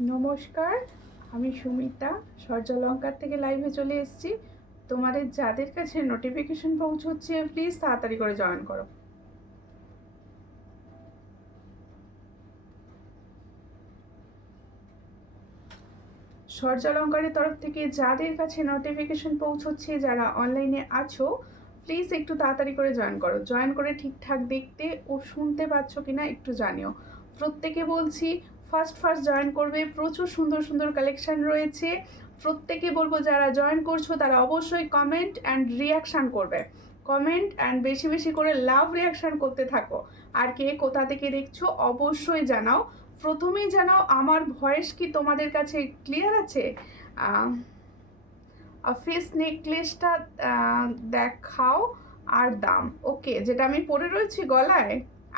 নমস্কার, আমি সুমিতা সূর্যালঙ্কার থেকে লাইভে চলে এসেছি। তোমাদের যাদের কাছে নোটিফিকেশন পৌঁছচ্ছে প্লিজ তাড়াতাড়ি করে জয়েন করো। সূর্যালঙ্কারের তরফ থেকে যাদের কাছে নোটিফিকেশন পৌঁছচ্ছে, যারা অনলাইনে আছো প্লিজ একটু তাড়াতাড়ি করে জয়েন করো। জয়েন করে ঠিকঠাক দেখতে ও শুনতে পাচ্ছ কিনা একটু জানিও। প্রত্যেকে বলছি ফার্স্ট জয়েন করবে, প্রচুর সুন্দর সুন্দর কালেকশন রয়েছে। প্রত্যেকে বলবো যারা জয়েন করছো তারা অবশ্যই কমেন্ট অ্যান্ড রিয়াকশান করবে। কমেন্ট অ্যান্ড বেশি বেশি করে লাভ রিয়াকশান করতে থাকো। আর কে কোথা থেকে দেখছো অবশ্যই জানাও। প্রথমেই জানাও আমার ভয়েস কি তোমাদের কাছে ক্লিয়ার আছে। ফেস নেকলেসটা দেখাও আর দাম। ওকে, যেটা আমি পরে রয়েছি গলায়,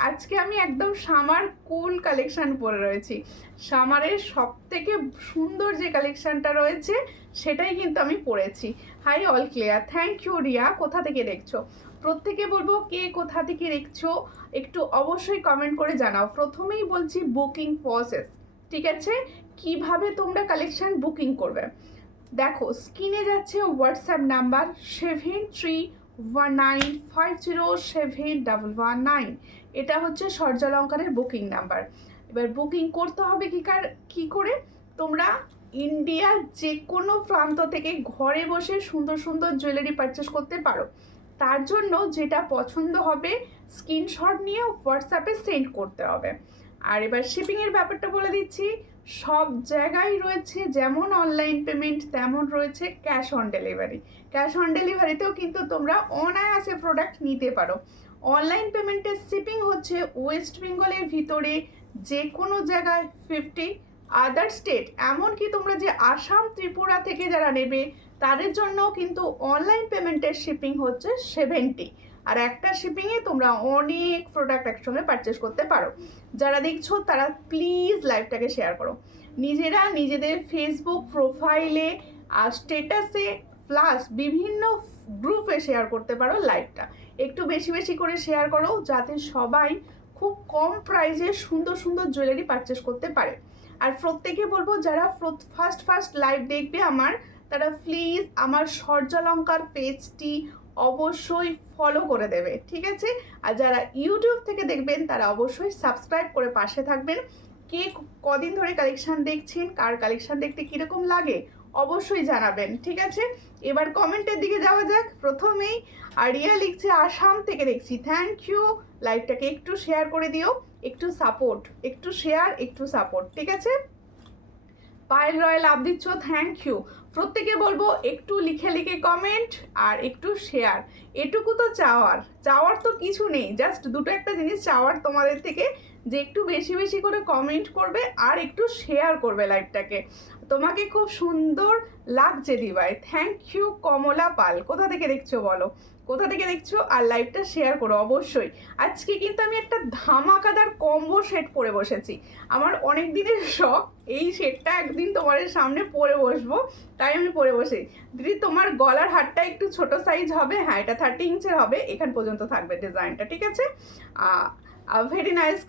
আজকে আমি একদম সামার কুল কালেকশান পরে রয়েছি। সামারের সব থেকে সুন্দর যে কালেকশানটা রয়েছে সেটাই কিন্তু আমি পরেছি। Hi all clear, thank you Riya. কোথা থেকে দেখছো প্রত্যেকে বলবো, কে কোথা থেকে দেখছো একটু অবশ্যই কমেন্ট করে জানাও। প্রথমেই বলছি বুকিং প্রসেস, ঠিক আছে? কিভাবে তোমরা কালেকশান বুকিং করবে দেখো, স্ক্রিনে যাচ্ছে হোয়াটসঅ্যাপ নাম্বার 7319507119। এটা হচ্ছে সূর্যালঙ্কারের বুকিং নাম্বার। এবার বুকিং করতে হবে কি করে? তোমরা ইন্ডিয়ার যে কোনো প্রান্ত থেকে ঘরে বসে সুন্দর সুন্দর জুয়েলারি পারচেস করতে পারো। তার জন্য যেটা পছন্দ হবে স্ক্রিনশট নিয়ে হোয়াটসঅ্যাপে সেন্ড করতে হবে। আর এবার শিপিংয়ের ব্যাপারটা বলে দিচ্ছি। সব জায়গায় রয়েছে যেমন অনলাইন পেমেন্ট তেমন রয়েছে cash on delivery. Cash on ডেলিভারিতেও কিন্তু তোমরা অনায়াসে প্রোডাক্ট নিতে পারো। অনলাইন পেমেন্টের শিপিং হচ্ছে ওয়েস্ট বেঙ্গলের ভিতরে যে কোনো জায়গায় 50, আদার স্টেট এমনকি তোমরা যে আসাম ত্রিপুরা থেকে যারা নেবে তাদের জন্য কিন্তু অনলাইন পেমেন্টের শিপিং হচ্ছে 70। আর একটা শিপিংয়ে তোমরা অনেক প্রোডাক্ট একসঙ্গে পারচেস করতে পারো। যারা দেখছো তারা প্লিজ লাইভটাকে শেয়ার করো। নিজেরা নিজেদের ফেসবুক প্রোফাইলে আর স্টেটাসে প্লাস বিভিন্ন গ্রুপে শেয়ার করতে পারো লাইভটা। একটু বেশি বেশি করে শেয়ার করো যাতে সবাই খুব কম প্রাইসে সুন্দর সুন্দর জুয়েলারি পারচেস করতে পারে। আর প্রত্যেকে বলবো যারা ফার্স্ট লাইভ দেখবে আমার, তারা প্লিজ আমার সূর্যালঙ্কার পেজটি অবশ্যই ফলো করে দেবে, ঠিক আছে? আর যারা ইউটিউব থেকে দেখবেন তারা অবশ্যই সাবস্ক্রাইব করে পাশে থাকবেন। কে কদিন ধরে কালেকশন দেখছেন, কার কালেকশন দেখতে কীরকম লাগে অবশ্যই জানাবেন, ঠিক আছে? এবার কমেন্টের দিকে যাওয়া যাক। প্রথমেই আরিয়া লিখছে আসাম থেকে দেখছি, থ্যাংক ইউ। লাইভটাকে একটু শেয়ার করে দিও, একটু সাপোর্ট, একটু শেয়ার একটু সাপোর্ট, ঠিক আছে? পায়েল রয় লাভ দিচ্ছ, থ্যাংক ইউ। প্রত্যেকে বলবো একটু লিখে লিখে কমেন্ট আর একটু শেয়ার। এটুকু তো চাওয়ার তো কিছু নেই, জাস্ট দুটো একটা জিনিস চাওয়ার তোমাদের থেকে, যে একটু বেশি বেশি করে কমেন্ট করবে আর একটু শেয়ার করবে লাইভটাকে। তোমাকে খুব সুন্দর লাগছে দিবাই, থ্যাংক ইউ। কমলা পাল কোথা থেকে দেখছো বলো, কোথা থেকে দেখছো? আর লাইভটা শেয়ার করো অবশ্যই। আজকে কিন্তু আমি একটা ধামাকাদার কম্বো সেট পরে বসেছি। আমার অনেক দিনের শখ এই সেটটা একদিন তোমাদের সামনে পরে বসবো, তাই আমি পরে বসি। দিদি তোমার গলার হারটা একটু ছোট সাইজ হবে, হ্যাঁ এটা 30 ইঞ্চের হবে, এখান পর্যন্ত থাকবে ডিজাইনটা, ঠিক আছে? Very nice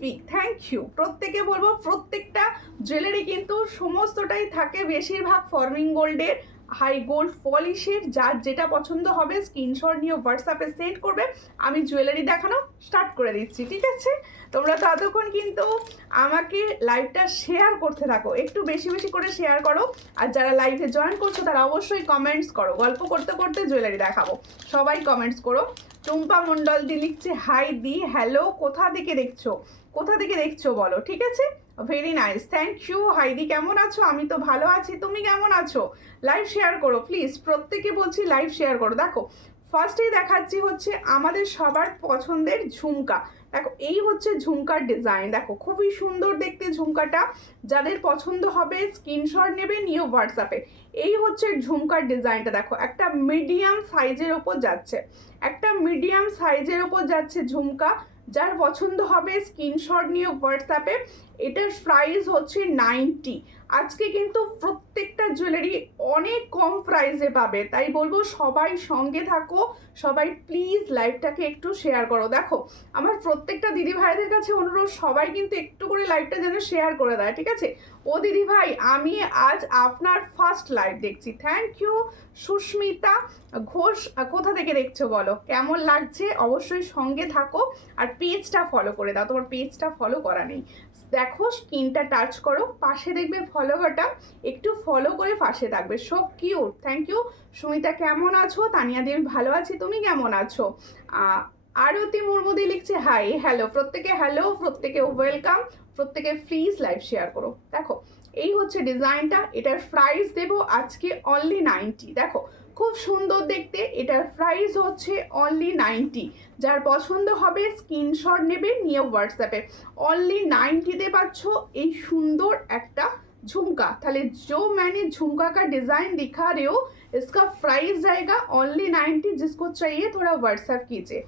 pic, thank you. প্রত্যেকে বলবো প্রত্যেকটা জুয়েলারি কিন্তু সমস্তটাই থাকে বেশিরভাগ ফর্মিং গোল্ডের, হাই গোল্ড পলিশের। যার যেটা পছন্দ হবে স্ক্রিনশট নিয়ে হোয়াটসঅ্যাপে সেন্ড করবে, আমি জুয়েলারি দেখানো স্টার্ট করে দিচ্ছি, ঠিক আছে? তোমরা ততক্ষণ কিন্তু আমাকে লাইভটা শেয়ার করতে থাকো, একটু বেশি বেশি করে শেয়ার করো। আর যারা লাইভে জয়েন করছো তারা অবশ্যই কমেন্টস করো, গল্প করতে করতে জুয়েলারি দেখাবো, সবাই কমেন্টস করো। টুম্পা মণ্ডল দি লিখছে হাই দি, হ্যালো, কোথা থেকে দেখছো বলো, ঠিক আছে? Very nice, thank you. হাইদি কেমন আছো? আমি তো ভালো আছি, তুমি কেমন আছো? লাইভ শেয়ার করো প্লিজ, প্রত্যেকে বলছি লাইভ শেয়ার করো। দেখো ফার্স্টেই দেখাচ্ছি হচ্ছে আমাদের সবার পছন্দের ঝুমকা। দেখো এই হচ্ছে ঝুমকার ডিজাইন, দেখো খুবই সুন্দর দেখতে ঝুমকাটা। যাদের পছন্দ হবে স্ক্রিনশট নেবে, নিয়ে হোয়াটসঅ্যাপে। এই হচ্ছে ঝুমকার ডিজাইনটা, দেখো একটা মিডিয়াম সাইজের ওপর যাচ্ছে, একটা মিডিয়াম সাইজের ওপর যাচ্ছে ঝুমকা। যার পছন্দ হবে স্ক্রিনশট নিয়ে হোয়াটসঅ্যাপে এটার প্রাইস হচ্ছে 90। আজকে কিন্তু প্রত্যেকটা জুয়েলারি অনেক কম প্রাইসে পাবে, তাই বলবো সবাই সঙ্গে থাকো, সবাই প্লিজ লাইভটাকে একটু শেয়ার করো। দেখো আমার প্রত্যেকটা দিদি ভাইদের কাছে অনুরোধ, সবাই কিন্তু একটু করে লাইভটা যেন শেয়ার করে দেয়, ঠিক আছে? ও দিদি ভাই, আমি আজ আপনার ফার্স্ট লাইভ দেখছি, থ্যাংক ইউ। সুস্মিতা ঘোষ কোথা থেকে দেখছো বলো, কেমন লাগছে? অবশ্যই সঙ্গে থাকো আর পেজটা ফলো করে দাও, তোমার পেজটা ফলো করা নেই। দেখো স্ক্রিনটা টাচ করো, পাশে দেখবে ফলো বাটন, একটু ফলো করে পাশে থাকবে। So cute, thank you. Sumita কেমন আছো? তানিয়া দেবী ভালো আছি, তুমি কেমন আছো? আরতি মুর্মুদি লিখছে হাই, হ্যালো প্রত্যেকে, হ্যালো প্রত্যেকে, ওয়েলকাম প্রত্যেকে, প্লিজ লাইভ শেয়ার করো। দেখো এই হচ্ছে ডিজাইনটা, এটার প্রাইস দেবো আজকে অনলি 90। দেখো খুব সুন্দর দেখতে, এটার প্রাইস হচ্ছে অনলি 90। যার পছন্দ হবে স্ক্রিনশট নেবে, নিয়ে হোয়াটসঅ্যাপে অনলি 90-তে পাচ্ছ এই সুন্দর একটা झुमका। তাহলে जो मैंने झुमका का डिज़ाइन दिखा रही हो इसका प्राइस जाएगा ओनली 90। जिसको चाहिए थोड़ा व्हाट्सएप कीजिए।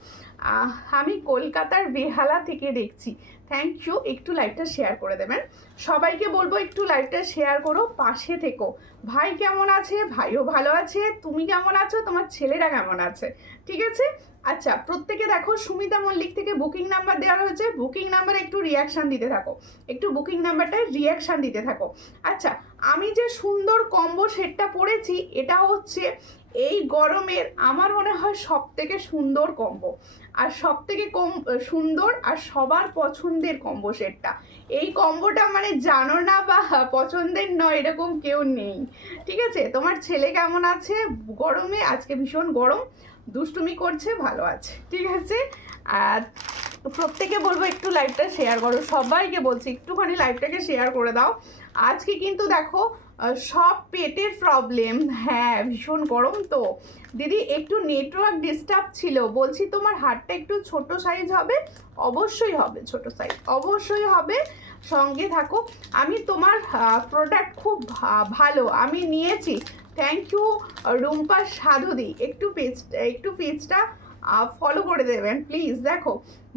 আমি কলকাতার বেহালা থেকে দেখছি, থ্যাংক ইউ। একটু লাইভটা শেয়ার করে দেবেন, সবাইকে বলবো একটু লাইভটা শেয়ার করো, পাশে থেকো। ভাই কেমন আছে? ভাইও ভালো আছে, তুমি কেমন আছো? তোমার ছেলেরা কেমন আছে? ঠিক আছে, আচ্ছা প্রত্যেকে দেখো সুমিতা মল্লিক থেকে বুকিং নাম্বার দেওয়া হয়েছে, বুকিং নাম্বারে একটু রিয়াকশান দিতে থাকো, একটু বুকিং নাম্বারটায় রিয়াকশান দিতে থাকো। আচ্ছা আমি যে সুন্দর কম্বো সেটটা পরেছি, এটা হচ্ছে এই গরমের আমার মনে হয় সব থেকে সুন্দর কম্বো, আর সব থেকে কম সুন্দর আর সবার পছন্দের কম্বো সেটটা। এই কম্বোটা মানে জানো না বা পছন্দের নয় এরকম কেউ নেই, ঠিক আছে? তোমার ছেলে কেমন আছে গরমে? আজকে ভীষণ গরম, দুষ্টুমি করছে, ভালো আছে, ঠিক আছে? আর প্রত্যেকে বলবো একটু লাইভটা শেয়ার করো, সবাইকে বলছি একটুখানি লাইভটাকে শেয়ার করে দাও। আজকে কিন্তু দেখো সব পেটের প্রবলেম, হ্যাঁ ভীষণ গরম তো দিদি, একটু নেটওয়ার্ক ডিস্টার্ব ছিল, বলছি তোমার হাতটা একটু ছোট সাইজ হবে? অবশ্যই হবে ছোট সাইজ, অবশ্যই হবে, সঙ্গে থাকো। আমি তোমার প্রোডাক্ট খুব ভালো, আমি নিয়েছি, থ্যাংক ইউ রুম্পা সাধুদি। একটু পেজটা ফলো করে দেবেন প্লিজ। দেখো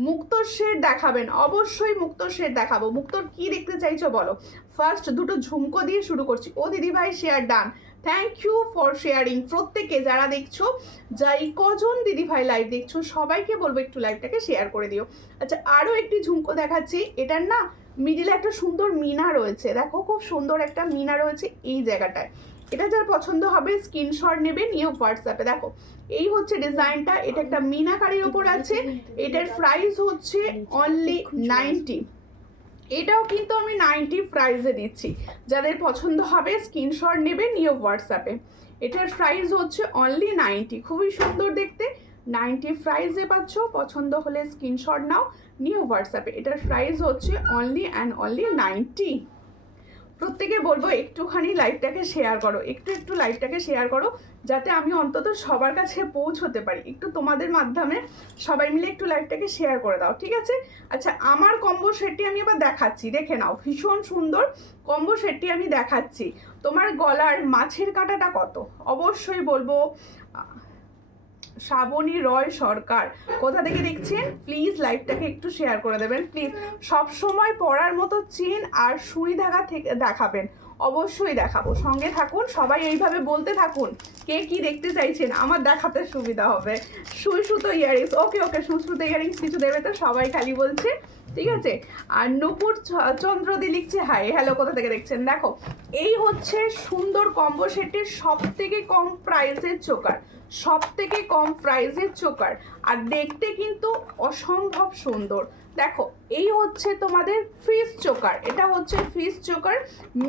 মুক্তোর শেড দেখাবেন, অবশ্যই মুক্তোর শেড দেখাবো। মুক্তোর কি দেখতে চাইছো বলো? ফার্স্ট দুটো ঝুমকো দিয়ে শুরু করছি। ও দিদি ভাই share done, thank you for sharing. প্রত্যেকে যারা দেখছো, যাই কজন দিদি ভাই লাইভ দেখছো, সবাইকে বলবো একটু লাইভটাকে শেয়ার করে দিও। আচ্ছা আরও একটি ঝুমকো দেখাচ্ছি, এটার না মিডিলে একটা সুন্দর মিনা রয়েছে, দেখো খুব সুন্দর একটা মিনা রয়েছে এই জায়গাটায়। এটা যার পছন্দ হবে স্ক্রিনশট নেবে, নিয়ে হোয়াটসঅ্যাপে। দেখো এই হচ্ছে ডিজাইনটা, এটা একটা মিনাকারির ওপর আছে, এটার প্রাইস হচ্ছে অনলি 90। এটাও কিন্তু আমি 90 প্রাইসে দিচ্ছি, যাদের পছন্দ হবে স্ক্রিনশট নেবে, নিয়ে হোয়াটসঅ্যাপে। এটার প্রাইস হচ্ছে অনলি 90, খুবই সুন্দর দেখতে, 90 প্রাইসে পাচ্ছ। পছন্দ হলে স্ক্রিনশট নাও, নিয়ে হোয়াটসঅ্যাপে। এটার প্রাইস হচ্ছে অনলি অ্যান্ড অনলি 90। প্রত্যেকে বলবো একটুখানি লাইভটাকে শেয়ার করো, একটু লাইভটাকে শেয়ার করো, যাতে আমি অন্তত সবার কাছে পৌঁছতে পারি। একটু তোমাদের মাধ্যমে সবাই মিলে একটু লাইভটাকে শেয়ার করে দাও, ঠিক আছে? আচ্ছা আমার কম্বো সেটটি আমি এবার দেখাচ্ছি, দেখে নাও, ভীষণ সুন্দর কম্বো সেটটি আমি দেখাচ্ছি। তোমার গলার মাছের কাঁটাটা কত অবশ্যই বলবো। শ্রাবণী রয় সরকার কোথা থেকে দেখছেন? প্লিজ লাইভটাকে একটু শেয়ার করে দেবেন প্লিজ। সব সময় পরার মতো চেন আর সুই ধাগা থেকে দেখাবেন, অবশ্যই দেখাবো, সঙ্গে থাকুন, সবাই এইভাবে বলতে থাকুন কে কি দেখতে চাইছেন, আমার দেখাতে সুবিধা হবে। সুই সুতো ইয়ারিংস, ওকে ওকে, সুই সুতো ইয়ারিংস কিছু দেবে তো? সবাই খালি বলছে, ঠিক আছে। আর নূপুর চন্দ্রদি লিখছে হাই, হ্যালো কোথা থেকে দেখছেন? দেখো এই হচ্ছে সুন্দর কম্বো সেটের সব থেকে কম প্রাইসের চোকার, সব থেকে কম প্রাইসের চোকার, আর দেখতে কিন্তু অসম্ভব সুন্দর। দেখো এই হচ্ছে তোমাদের ফিস চোকার, এটা হচ্ছে ফিস চোকার,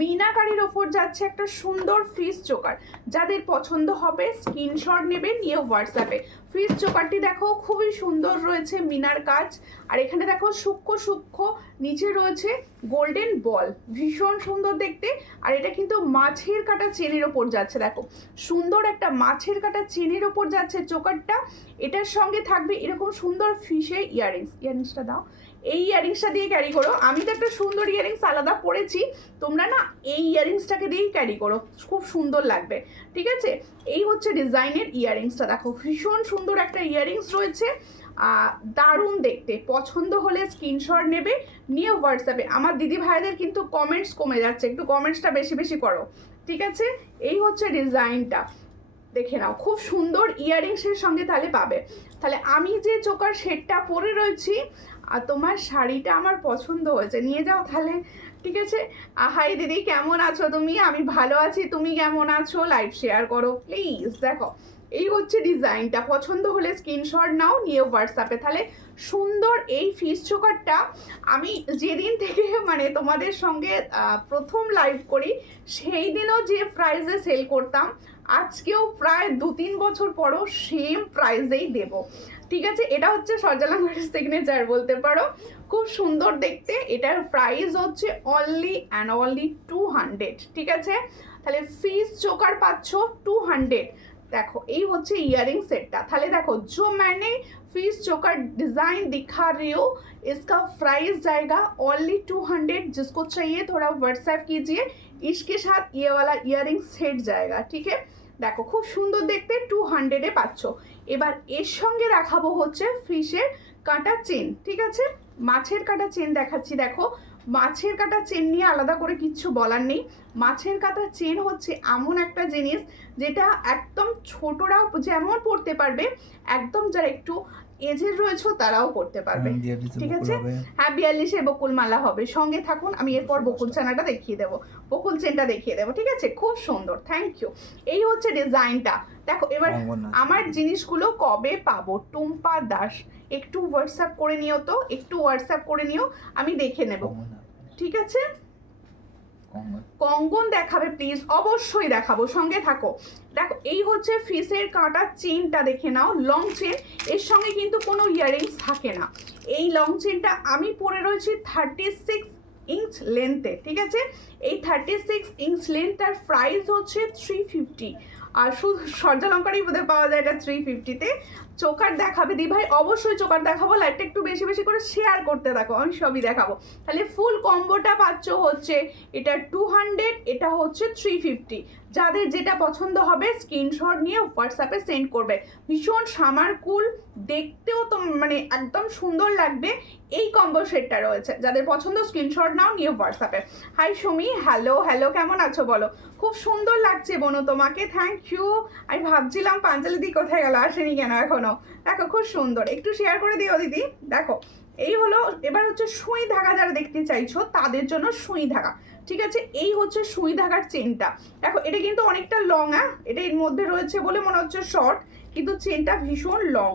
মিনাকারির ওপর যাচ্ছে একটা সুন্দর ফিস চোকার। যাদের পছন্দ হবে স্ক্রিনশট নেবে, নিয়ে হোয়াটসঅ্যাপে। ফিস চোকারটি দেখো খুবই সুন্দর রয়েছে মিনার কাজ, আর এখানে দেখো সূক্ষ্ম সূক্ষ্ম নিচে রয়েছে গোল্ডেন বল, ভীষণ সুন্দর দেখতে। আর এটা কিন্তু মাছের কাটা চেনের ওপর যাচ্ছে, দেখো সুন্দর একটা মাছের কাটা চেনের ওপর যাচ্ছে চোকারটা। এটার সঙ্গে থাকবে এরকম সুন্দর ফিশের ইয়ারিংসটা দাও, এই ইয়ারিংসটা দিয়ে ক্যারি করো। আমি তো একটা সুন্দর ইয়ারিংস আলাদা পরেছি, তোমরা না এই ইয়ারিংসটাকে দিয়েই ক্যারি করো, খুব সুন্দর লাগবে, ঠিক আছে? এই হচ্ছে ডিজাইনের ইয়ারিংসটা, দেখো ভীষণ সুন্দর একটা ইয়ারিংস রয়েছে। দারুণ দেখতে, পছন্দ হলে স্ক্রিনশট নেবে, নিয়ে হোয়াটসঅ্যাপে। আমার দিদি ভাইদের কিন্তু কমেন্টস কমে যাচ্ছে, একটু কমেন্টসটা বেশি বেশি করো, ঠিক আছে? এই হচ্ছে ডিজাইনটা, দেখে নাও, খুব সুন্দর ইয়াররিংসের সঙ্গে তাহলে পাবে। তাহলে আমি যে চোকার সেটটা পরে রয়েছি আর তোমার শাড়িটা আমার পছন্দ হয়েছে, নিয়ে যাও তাহলে, ঠিক আছে? হাই দিদি, কেমন আছো তুমি? আমি ভালো আছি, তুমি কেমন আছো? লাইভ শেয়ার করো প্লিজ। দেখো এই হচ্ছে ডিজাইনটা, পছন্দ হলে স্ক্রিনশট নাও, নিয়ে হোয়াটসঅ্যাপে। তাহলে সুন্দর এই ফিস চোকারটা আমি যেদিন থেকে মানে তোমাদের সঙ্গে প্রথম লাইভ করি সেই দিনও যে প্রাইসে সেল করতাম, আজকেও প্রায় 2-3 বছর পরও সেম প্রাইসেই দেব, ঠিক আছে? এটা হচ্ছে সরজালাঙ্কারের সিগনেচার বলতে পারো, খুব সুন্দর দেখতে। এটার প্রাইস হচ্ছে অনলি অ্যান্ড অনলি 200, ঠিক আছে? তাহলে ফিস চোকার পাচ্ছ 200। देखो ये होच्छे इयरिंग सेटटा। ताहले देखो जो मैंने फिश चोकर डिज़ाइन दिखा रही हूँ इसका प्राइस जाएगा ओनली 200। जिसको चाहिए थोड़ा व्हाट्सएप कीजिए, इसके साथ ये वाला इयरिंग सेट जाएगा, ठीक है? देखो खूब सुंदर देखते 200 ए पाচ্ছ। এবার এর সঙ্গে দেখাবো হচ্ছে ফিশের কাটা চেন, ঠিক আছে? মাছের কাটা চেন দেখাচ্ছি। দেখো মাছের কাটা চেন নিয়ে আলাদা করে কিচ্ছু বলার নেই। মাছের কাটা চেন হচ্ছে এমন একটা জিনিস যেটা একদম ছোটরা যেমন পড়তে পারবে, একদম যারা একটু এজের রয়েছে তারাও করতে পারবে, ঠিক আছে? হ্যাঁ 42-এ বকুল মালা হবে। সঙ্গে থাকুন, আমি এরপর বকুল চানাটা দেখিয়ে দেবো, বকুল চেনটা দেখিয়ে দেবো, ঠিক আছে? খুব সুন্দর, থ্যাংক ইউ। এই হচ্ছে ডিজাইনটা। দেখো এবার আমার জিনিসগুলো কবে পাবো? টুম্পা দাস, একটু হোয়াটসঅ্যাপ করে নিও তো, একটু হোয়াটসঅ্যাপ করে নিও, আমি দেখে নেব, ঠিক আছে? কঙ্গন দেখাবে প্লিজ, অবশ্যই দেখাবো, সঙ্গে থাকো। দেখো এই হচ্ছে ফিসের কাটা চেনটা, দেখে নাও, লং চেন, এর সঙ্গে কিন্তু কোনো ইয়াররিংস থাকে না। এই লং চেনটা আমি পরে রয়েছি 36 ইঞ্চ লেন্থে, ঠিক আছে? এই 36 ইঞ্চ লেন্থটার প্রাইস হচ্ছে 350। আর শুধু সরজালঙ্কারই বোধহয় পাওয়া যায় এটা 350-তে। চোকার দেখাবে দি ভাই, অবশ্যই চোকার দেখাবো। লাইভটা একটু বেশি বেশি করে শেয়ার করতে থাকো, আমি সবই দেখাবো। তাহলে ফুল কম্বোটা পাচ্ছ হচ্ছে এটা 200, এটা হচ্ছে 350। যাদের যেটা পছন্দ হবে স্ক্রিনশট নিয়ে হোয়াটসঅ্যাপে সেন্ড করবে। ভীষণ সামার কুল, দেখতেও তো মানে একদম সুন্দর লাগবে। এই কম্বো সেটটা রয়েছে, যাদের পছন্দ স্ক্রিনশট নাও, নিয়ে হোয়াটসঅ্যাপে। হাই সুমি, হ্যালো হ্যালো, কেমন আছো বলো? খুব সুন্দর লাগছে বোনো তোমাকে, থ্যাংক ইউ। আমি ভাবছিলাম পাঞ্জালি দি কোথায় গেল, আসেনি কেন এখনো? দেখো খুব সুন্দর, একটু শেয়ার করে দিও দিদি। দেখো এই হলো, এবার হচ্ছে সুই ধাগা, যারা দেখতে চাইছো তাদের জন্য সুই ধাগা, ঠিক আছে? এই হচ্ছে সুই ধাগার চেনটা। দেখো এটা কিন্তু অনেকটা লং, এটা এর মধ্যে রয়েছে বলে মনে হচ্ছে শর্ট, কিন্তু চেনটা ভীষণ লং,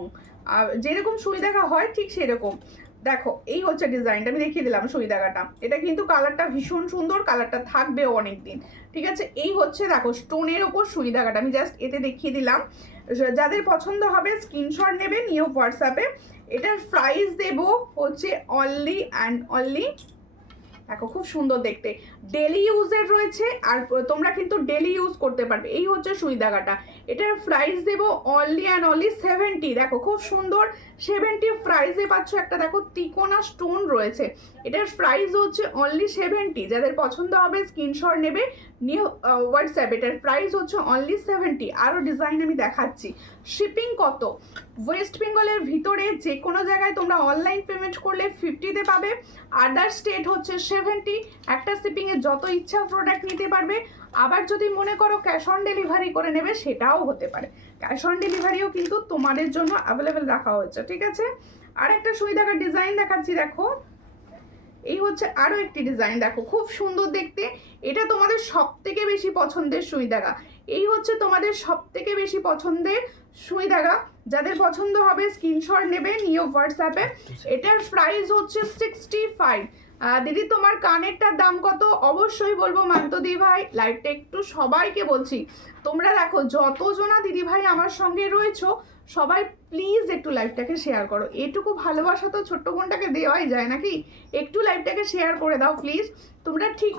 আর যেরকম সুই ধাগা হয় ঠিক সেরকম। দেখো এই হচ্ছে ডিজাইনটা, আমি দেখিয়ে দিলাম সুই ধাগাটা। এটা কিন্তু কালারটা ভীষণ সুন্দর, কালারটা থাকবেও অনেক দিন, ঠিক আছে? এই হচ্ছে দেখো স্টোনের ওপর সুই ধাগাটা, আমি জাস্ট এতে দেখিয়ে দিলাম। যাদের পছন্দ হবে স্ক্রিনশট নেবে, নিয়ে হোয়াটসঅ্যাপে। এটার প্রাইস দেব হচ্ছে অনলি অ্যান্ড অনলি, দেখো খুব সুন্দর দেখতে, ডেলি ইউজের রয়েছে, আর তোমরা কিন্তু ডেলি ইউজ করতে পারবে। এই হচ্ছে সুই দাগাটা, এটার প্রাইস দেব অনলি অ্যান্ড অনলি 70। দেখো খুব সুন্দর 70 প্রাইসে পাচ্ছ। একটা দেখো তিকোনা স্টোন রয়েছে, এটার প্রাইস হচ্ছে অনলি 70। যাদের পছন্দ হবে স্ক্রিনশট নেবে, নিয়ে হোয়াটসঅ্যাপ। এটার প্রাইস হচ্ছে অনলি 70। আরও ডিজাইন আমি দেখাচ্ছি। শিপিং কত? ওয়েস্ট বেঙ্গলের ভিতরে যে কোনো জায়গায় তোমরা অনলাইন পেমেন্ট করলে 50-তে পাবে, আদার স্টেট হচ্ছে 70। একটা শিপিংয়ে যত ইচ্ছা প্রোডাক্ট নিতে পারবে। আবার যদি মনে করো ক্যাশ অন ডেলিভারি করে নেবে সেটাও হতে পারে, ক্যাশ অন ডেলিভারিও কিন্তু তোমাদের জন্য অ্যাভেলেবেল রাখা হয়েছে, ঠিক আছে? আর একটা সুই ধাগার ডিজাইন দেখাচ্ছি। দেখো এই হচ্ছে আরও একটি ডিজাইন, দেখো খুব সুন্দর দেখতে, এটা তোমাদের সব থেকে বেশি পছন্দের সুই ধাগা। এই হচ্ছে তোমাদের সব থেকে বেশি পছন্দের সুই ধাগা। যাদের পছন্দ হবে স্ক্রিনশট নেবে, নিয়ে হোয়াটসঅ্যাপে। এটার প্রাইস হচ্ছে 65। দিদি তোমার কানেরটার দাম কত? অবশ্যই বলবো মান্তদি ভাই, লাইভটা একটু সবাইকে বলছি, তোমরা দেখো যতজনা দিদি ভাই আমার সঙ্গে রয়েছো সবাই প্লিজ একটু লাইভটাকে শেয়ার করো। এটুকু ভালোবাসা তো ছোট্ট বোনটাকে দেওয়াই যায় নাকি? একটু লাইভটাকে শেয়ার করে দাও প্লিজ। তোমরা ঠিক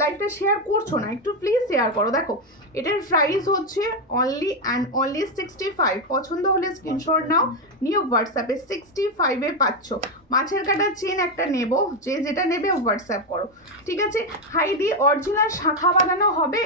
লাইভটা শেয়ার করছো না, একটু প্লিজ শেয়ার করো। দেখো এটার প্রাইস হচ্ছে অনলি অ্যান্ড অনলি 65। পছন্দ হলে স্ক্রিনশট নাও, নিয়ে হোয়াটসঅ্যাপে। 65-এ পাচ্ছ। মাছের কাটা চেন একটা নেব, যে যেটা নেবে হোয়াটসঅ্যাপ করো, ঠিক আছে? হাই দি, অরিজিনাল শাখা বাঁধানো হবে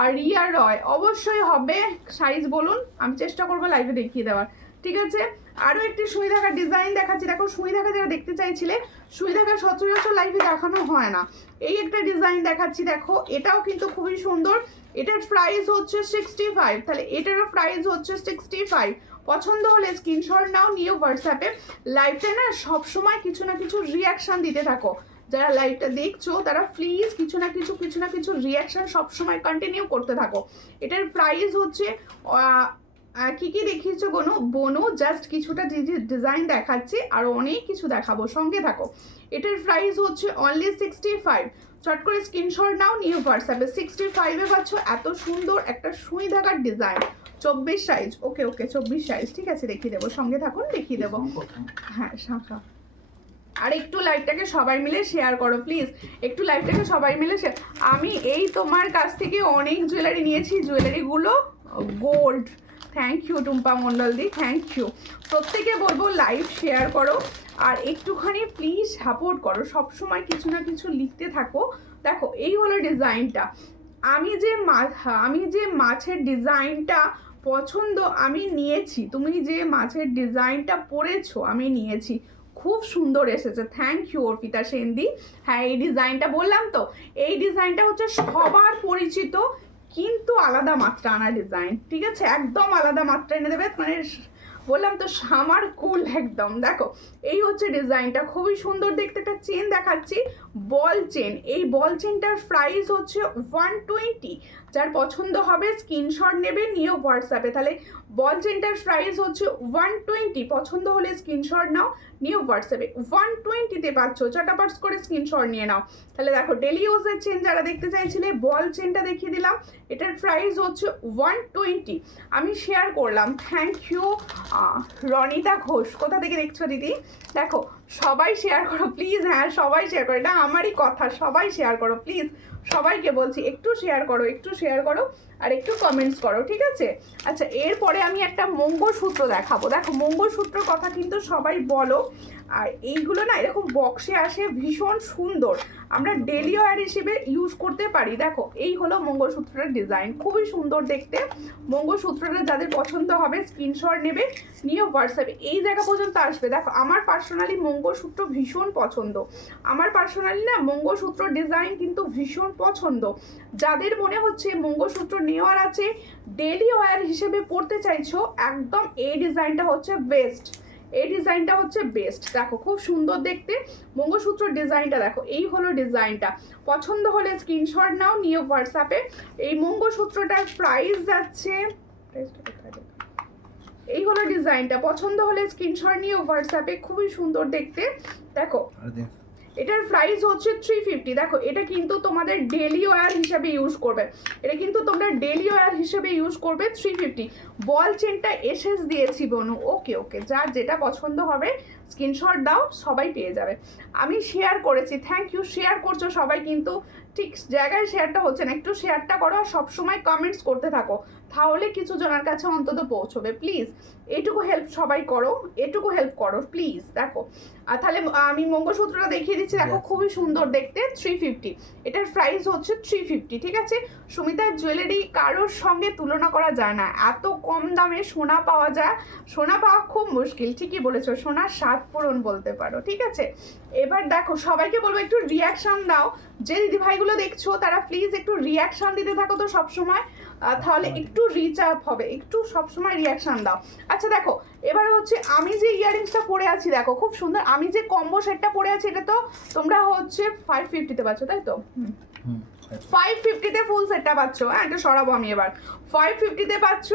আর রিয়া রয়? অবশ্যই হবে। সাইজ বলুন, আমি চেষ্টা করবো লাইভে দেখিয়ে দেওয়ার, ঠিক আছে? আরও একটি সুই ধাগার ডিজাইন দেখাচ্ছি। দেখো সুই ধাগা যারা দেখতে চাইছিলে, সুই ধাগা সচরাচর লাইভে দেখানো হয় না। এই একটা ডিজাইন দেখাচ্ছি, দেখো এটাও কিন্তু খুবই সুন্দর। এটার প্রাইস হচ্ছে 65, তাহলে এটারও প্রাইস হচ্ছে 65। পছন্দ হলে স্ক্রিনশট নাও, নিয়ে হোয়াটসঅ্যাপে। লাইভটা না সবসময় কিছু না কিছু রিয়াকশান দিতে থাকো। যারা লাইভটা দেখছো তারা প্লিজ কিছু না কিছু রিয়াকশান সবসময় কন্টিনিউ করতে থাকো। এটার প্রাইস হচ্ছে কি দেখিয়েছো বনু, জাস্ট কিছুটা ডিজাইন দেখাচ্ছি, আরও অনেক কিছু দেখাবো, সঙ্গে থাকো। এটার প্রাইস হচ্ছে অনলি 65। চট করে স্ক্রিনশট নাও, নিয়ে হোয়াটসঅ্যাপে। 65-এ পাচ্ছ এত সুন্দর একটা সুই ধাগার ডিজাইন। 24 সাইজ, ওকে 24 সাইজ, ঠিক আছে, দেখিয়ে দেবো, সঙ্গে থাকুন, দেখিয়ে দেবো। হ্যাঁ শাখা। আর একটু লাইভটাকে সবাই মিলে শেয়ার করো প্লিজ, একটু লাইভটাকে সবাই মিলে শেয়ার। আমি এই তোমার কাছ থেকে অনেক জুয়েলারি নিয়েছি, জুয়েলারিগুলো গোল্ড। থ্যাংক ইউ টুম্পা মণ্ডলদি, থ্যাংক ইউ। প্রত্যেকে বলবো লাইভ শেয়ার করো আর একটুখানি প্লিজ সাপোর্ট করো, সবসময় কিছু না কিছু লিখতে থাকো। দেখো এই হলো ডিজাইনটা। আমি যে মাছের ডিজাইনটা পছন্দ আমি নিয়েছি, তুমি যে মাছের ডিজাইনটা পরেছো আমি নিয়েছি, খুব সুন্দর এসেছে। থ্যাংক ইউ অর্পিতা সেনদি। হ্যাঁ এই ডিজাইনটা বললাম তো, এই ডিজাইনটা হচ্ছে সবার পরিচিত কিন্তু আলাদা মাত্রা আনা ডিজাইন, ঠিক আছে, একদম আলাদা মাত্রা এনে দেবে, মানে বললাম তো সামার কুল একদম। দেখো এই হচ্ছে ডিজাইনটা, খুবই সুন্দর দেখতে। একটা চেন দেখাচ্ছি, বল চেন। এই বল চেনটার প্রাইস হচ্ছে 120। যার পছন্দ হবে স্ক্রিনশট নেবে, নিয়ে হোয়াটসঅ্যাপে। তাহলে বল চেনটার প্রাইস হচ্ছে 120। পছন্দ হলে স্ক্রিনশট নাও, নিয়ে হোয়াটসঅ্যাপে। 120-তে পাচ্ছ, চটাপট করে স্ক্রিনশট নিয়ে নাও। তাহলে দেখো ডেলি ইউজের চেন যারা দেখতে চাইছিলে, বল চেনটা দেখিয়ে দিলাম। এটার প্রাইস হচ্ছে 120। আমি শেয়ার করলাম, থ্যাংক ইউ রনিতা ঘোষ। কোথা থেকে দেখছো দিদি? দেখো সবাই শেয়ার করো প্লিজ, হ্যাঁ সবাই শেয়ার করো, এটা আমারই কথা, সবাই শেয়ার করো প্লিজ, সবাইকে বলছি একটু শেয়ার করো, একটু শেয়ার করো আর একটু কমেন্টস করো, ঠিক আছে। আচ্ছা এরপরে আমি একটা মঙ্গলসূত্র দেখাবো। দেখো মঙ্গলসূত্রের কথা কিন্তু সবাই বলো, আর এইগুলো না এরকম বক্সে আসে, ভীষণ সুন্দর, আমরা ডেলি ওয়্যার হিসেবে ইউজ করতে পারি। দেখো এই হলো মঙ্গলসূত্রের ডিজাইন, খুবই সুন্দর দেখতে। মঙ্গলসূত্রটা যাদের পছন্দ হবে স্ক্রিনশট নেবে, নিয়ে হোয়াটসঅ্যাপে। এই জায়গা পর্যন্ত আসবে। দেখো আমার পার্সোনালি মঙ্গলসূত্র ভীষণ পছন্দ, আমার পার্সোনালি না মঙ্গলসূত্র ডিজাইন কিন্তু ভীষণ পছন্দ। যাদের মনে হচ্ছে মঙ্গলসূত্র নেওয়ার আছে, ডেলি ওয়্যার হিসেবে পড়তে চাইছো, একদম এই ডিজাইনটা হচ্ছে বেস্ট, এই ডিজাইনটা হচ্ছে বেস্ট। দেখো খুব সুন্দর দেখতে মঙ্গলসূত্র ডিজাইনটা, দেখো এই হলো ডিজাইনটা। পছন্দ হলে স্ক্রিনশট নাও, নিয়ে হোয়াটসঅ্যাপে। এই মঙ্গলসূত্রটার প্রাইস যাচ্ছে, এই হলো ডিজাইনটা, পছন্দ হলে স্ক্রিনশট নিয়ে হোয়াটসঅ্যাপে, খুবই সুন্দর দেখতে। দেখো এটার প্রাইস হচ্ছে 350। দেখো এটা কিন্তু তোমাদের ডেলি ওয়্যার হিসেবে ইউজ করবে, এটা কিন্তু তোমরা ডেলি ওয়্যার হিসেবে ইউজ করবে। 350 বল চেনটা এসএস দিয়েছি বনু, ওকে যার যেটা পছন্দ হবে স্ক্রিনশট দাও, সবাই পেয়ে যাবে। আমি শেয়ার করেছি, থ্যাংক ইউ, শেয়ার করছো সবাই, কিন্তু ঠিক জায়গায় শেয়ারটা হচ্ছে না, একটু শেয়ারটা করো আর সবসময় কমেন্টস করতে থাকো, তাহলে কিছু জনের কাছে অন্তত পৌঁছবে। প্লিজ এটুকু হেল্প সবাই করো, এটুকু হেল্প করো প্লিজ। দেখো আর তাহলে আমি মঙ্গলসূত্রটা দেখিয়ে দিচ্ছি। দেখো খুবই সুন্দর দেখতে, 350, এটার প্রাইস হচ্ছে 350, ঠিক আছে। সুমিতার জুয়েলারি কারোর সঙ্গে তুলনা করা যায় না, এত কম দামে সোনা পাওয়া যায়, সোনা পাওয়া খুব মুশকিল, ঠিকই বলেছো, সোনার স্বাদ পূরণ বলতে পারো, ঠিক আছে। এবার দেখো সবাইকে বলবো একটু রিয়াকশান দাও, যে দিদিভাইগুলো দেখছো তারা প্লিজ একটু রিয়াকশান দিতে থাকো তো সবসময়, তাহলে একটু রিচ আপ হবে, একটু সবসময় রিয়াকশান দাও। আচ্ছা দেখো এবার হচ্ছে আমি যে ইয়াররিংসটা পরে আছি, দেখো খুব সুন্দর, আমি যে কম্বো সেটটা পরে আছি, এটা তো তোমরা হচ্ছে 550-তে পাচ্ছ, তাই তো? 550-তে ফুল সেটটা পাচ্ছ, হ্যাঁ এটা সরাবো আমি এবার। 550-তে পাচ্ছ,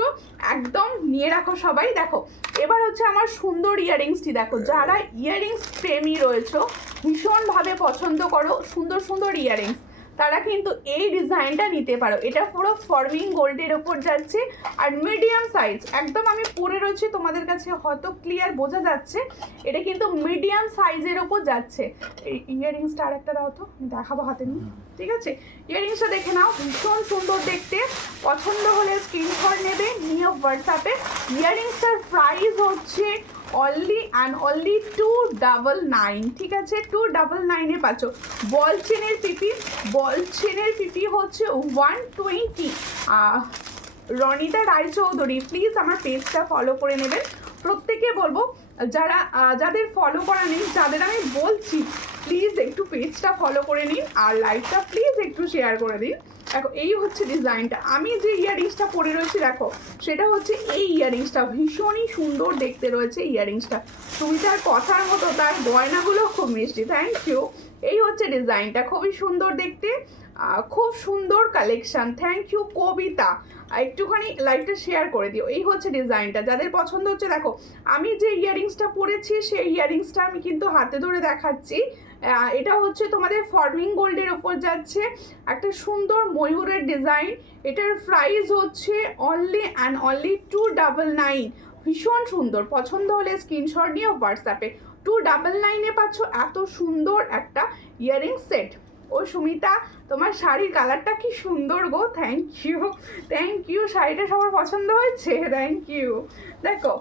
একদম নিয়ে রাখো সবাই। দেখো এবার হচ্ছে আমার সুন্দর ইয়াররিংসটি, দেখো যারা ইয়াররিংস প্রেমী রয়েছো, ভীষণভাবে পছন্দ করো সুন্দর সুন্দর ইয়াররিংস, তারা কিন্তু এই ডিজাইনটা নিতে পারো। এটা পুরো ফর্মিং গোল্ডের ওপর যাচ্ছে আর মিডিয়াম সাইজ, একদম আমি পরে রয়েছি, তোমাদের কাছে হয়তো ক্লিয়ার বোঝা যাচ্ছে, এটা কিন্তু মিডিয়াম সাইজের ওপর যাচ্ছে। এই ইয়াররিংসটা আরেকটা দাও তো, দেখাবো হাতে নিয়ে, ঠিক আছে। ইয়াররিংসটা দেখে নাও, ভীষণ সুন্দর দেখতে, পছন্দ হলে স্ক্রিনশট নেবে, নিয়ে হোয়াটসঅ্যাপে। ইয়াররিংসটার প্রাইস হচ্ছে অনলি 299, ঠিক আছে, 299-এ পাচ্ছ। বল চেনের পিপি হচ্ছে 120। রনিতা রায়চৌধুরী প্লিজ আমার পেজটা ফলো করে নেবেন, প্রত্যেকে বলবো যারা যাদের ফলো করা নেই, যাদের আমি বলছি প্লিজ একটু পেজটা ফলো করে নিন আর লাইভটা প্লিজ একটু শেয়ার করে দিন। দেখো এই হচ্ছে ডিজাইনটা, আমি যে ইয়াররিংসটা পরে রয়েছি দেখো সেটা হচ্ছে এই ইয়াররিংসটা, ভীষণই সুন্দর দেখতে রয়েছে ইয়াররিংসটা। সুমিতার কথার মতো তার গয়নাগুলো খুব মিষ্টি, থ্যাংক ইউ। এই হচ্ছে ডিজাইনটা, খুবই সুন্দর দেখতে, খুব সুন্দর কালেকশন, থ্যাংক ইউ কবিতা। একটুখানি লাইভটা শেয়ার করে দিও। এই হচ্ছে ডিজাইনটা, যাদের পছন্দ হচ্ছে দেখো আমি যে ইয়াররিংসটা পরেছি সেই ইয়াররিংসটা আমি কিন্তু হাতে ধরে দেখাচ্ছি। এটা হচ্ছে তোমাদের ফর্মিং গোল্ডের ওপর যাচ্ছে, একটা সুন্দর ময়ূরের ডিজাইন। এটার প্রাইস হচ্ছে অনলি অ্যান্ড অনলি 299। ভীষণ সুন্দর, পছন্দ হলে স্ক্রিনশট নিয়ে হোয়াটসঅ্যাপে 299-এ পাচ্ছ এত সুন্দর একটা ইয়াররিং সেট। ও সুমিতা তোমার শাড়ির কালারটা কি সুন্দর গো, থ্যাংক ইউ থ্যাংক ইউ। শাড়িটা সবার পছন্দ হয়েছে, থ্যাংক ইউ। দেখো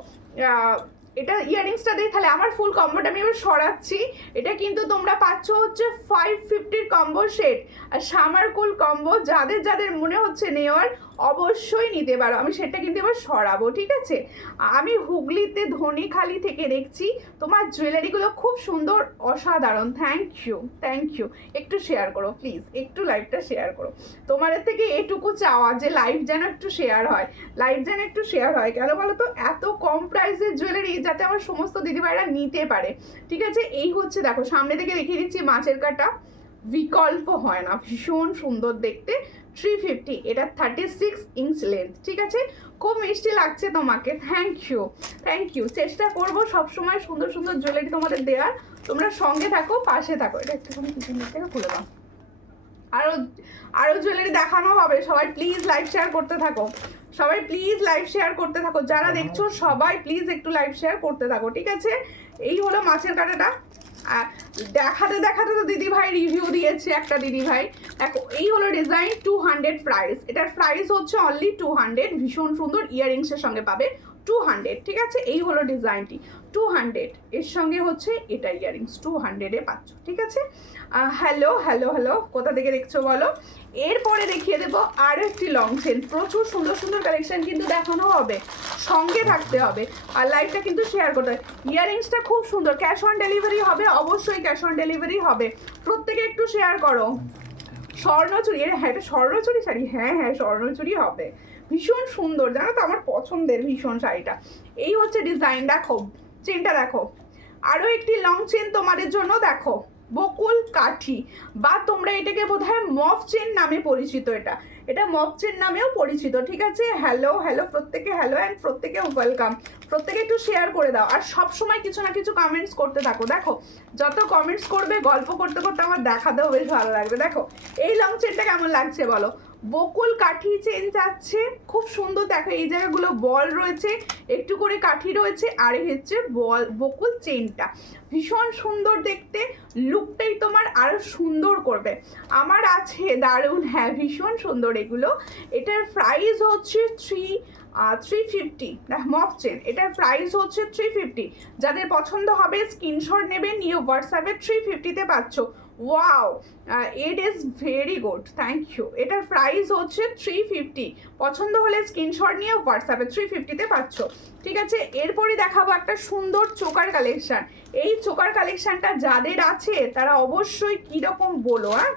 এটা ইয়াররিংসটা দিয়ে তাহলে আমার ফুল কম্বোটা আমি এবার সরাচ্ছি। এটা কিন্তু তোমরা পাচ্ছ হচ্ছে 550-র কম্বো সেট আর সামার কুল কম্বো। যাদের যাদের মনে হচ্ছে নেওয়ার অবশ্যই নিতে পারো। আমি সেটা কিন্তু এবার সরাবো, ঠিক আছে। আমি হুগলিতে ধনিখালি থেকে দেখছি, তোমার জুয়েলারিগুলো খুব সুন্দর, অসাধারণ, থ্যাংক ইউ থ্যাংক ইউ। একটু শেয়ার করো প্লিজ, একটু লাইভটা শেয়ার করো। তোমাদের থেকে এটুকু চাওয়া যে লাইভ যেন একটু শেয়ার হয়, লাইভ যেন একটু শেয়ার হয়। কেন বলো তো, এত কম প্রাইসের জুয়েলারি যাতে আমার সমস্ত দিদিভাইরা নিতে পারে, ঠিক আছে। এই হচ্ছে দেখো সামনে থেকে দেখিয়ে দিচ্ছি, মাছের কাটা বিকল্প হয় না, ভীষণ সুন্দর দেখতে, 350। এটা 36 ইঞ্চ লেন্থ, ঠিক আছে। খুব মিষ্টি লাগছে তোমাকে, থ্যাংক ইউ থ্যাংক ইউ। চেষ্টা করবো সবসময় সুন্দর সুন্দর জুয়েলারি তোমাদের দেওয়ার, তোমরা সঙ্গে থাকো, পাশে থাকো। এটা একটুখানি পিছন দিক থেকে খুলে দাও। আরও জুয়েলারি দেখানো হবে, সবাই প্লিজ লাইভ শেয়ার করতে থাকো, সবাই প্লিজ লাইভ শেয়ার করতে থাকো। যারা দেখছো সবাই প্লিজ একটু লাইভ শেয়ার করতে থাকো, ঠিক আছে। এই হলো মাছের কাঁটাটা, দেখাতে দেখাতে তো দিদি ভাই রিভিউ দিয়েছে একটা দিদি ভাই। দেখো এই হলো ডিজাইন, 200 প্রাইস। এটার প্রাইস হচ্ছে অনলি 200। ভীষণ সুন্দর ইয়াররিংসের সঙ্গে পাবে 200, ঠিক আছে। এই হলো ডিজাইনটি 200, এর সঙ্গে হচ্ছে এটা ইয়াররিংস 200-এ পাচ্ছ, ঠিক আছে। হ্যালো হ্যালো হ্যালো, কোথা থেকে দেখছো বলো। এরপরে দেখিয়ে দেবো আরও একটি লং চেন, প্রচুর সুন্দর সুন্দর কালেকশন কিন্তু দেখানো হবে, সঙ্গে থাকতে হবে আর লাইভটা কিন্তু শেয়ার করতে হবে। ইয়াররিংসটা খুব সুন্দর, ক্যাশ অন ডেলিভারি হবে, অবশ্যই ক্যাশ অন ডেলিভারি হবে। প্রত্যেকে একটু শেয়ার করো। স্বর্ণচুরি, হ্যাঁ এটা স্বর্ণচুরি শাড়ি, হ্যাঁ হ্যাঁ স্বর্ণচুরি হবে, ভীষণ সুন্দর, জানো তো আমার পছন্দের ভীষণ শাড়িটা। এই হচ্ছে ডিজাইন, দেখো চেনটা দেখো, আরও একটি লং চেন তোমাদের জন্য, দেখো বকুল কাঠি, বা তোমরা এটাকে বোধহয় মফ চেন নামে পরিচিত, এটা মফ চেন নামেও পরিচিত, ঠিক আছে। হ্যালো হ্যালো প্রত্যেকে, হ্যালো অ্যান্ড প্রত্যেকে ওয়েলকাম। প্রত্যেকে একটু শেয়ার করে দাও আর সব সময় কিছু না কিছু কমেন্টস করতে থাকো। দেখো যত কমেন্টস করবে গল্প করতে করতে আমার দেখাতেও বেশ ভালো লাগবে। দেখো এই লং চেনটা কেমন লাগছে বলো, বকুল কাঠি চেন যাচ্ছে, খুব সুন্দর। দেখো এই জায়গাগুলো বল রয়েছে, একটু করে কাঠি রয়েছে, আর এই হচ্ছে বকুল চেনটা, ভীষণ সুন্দর দেখতে, লুকটাই তোমার আরো সুন্দর করবে। আমার আছে দারুণ, হ্যাঁ ভীষণ সুন্দর এগুলো। এটার প্রাইস হচ্ছে 350, মফ চেন, এটার প্রাইস হচ্ছে 350। যাদের পছন্দ হবে স্ক্রিনশট নেবে, নিয়ে হোয়াটসঅ্যাপে 350-তে পাচ্ছ। Wow, it is very good, thank you. এটার প্রাইস হচ্ছে 350, পছন্দ হলে স্ক্রিনশট নিয়ে হোয়াটসঅ্যাপে 350-তে পাচ্ছ, ঠিক আছে। এরপরই দেখাবো একটা সুন্দর চোকার কালেকশন। এই চোকার কালেকশনটা যাদের আছে তারা অবশ্যই কীরকম বলো, হ্যাঁ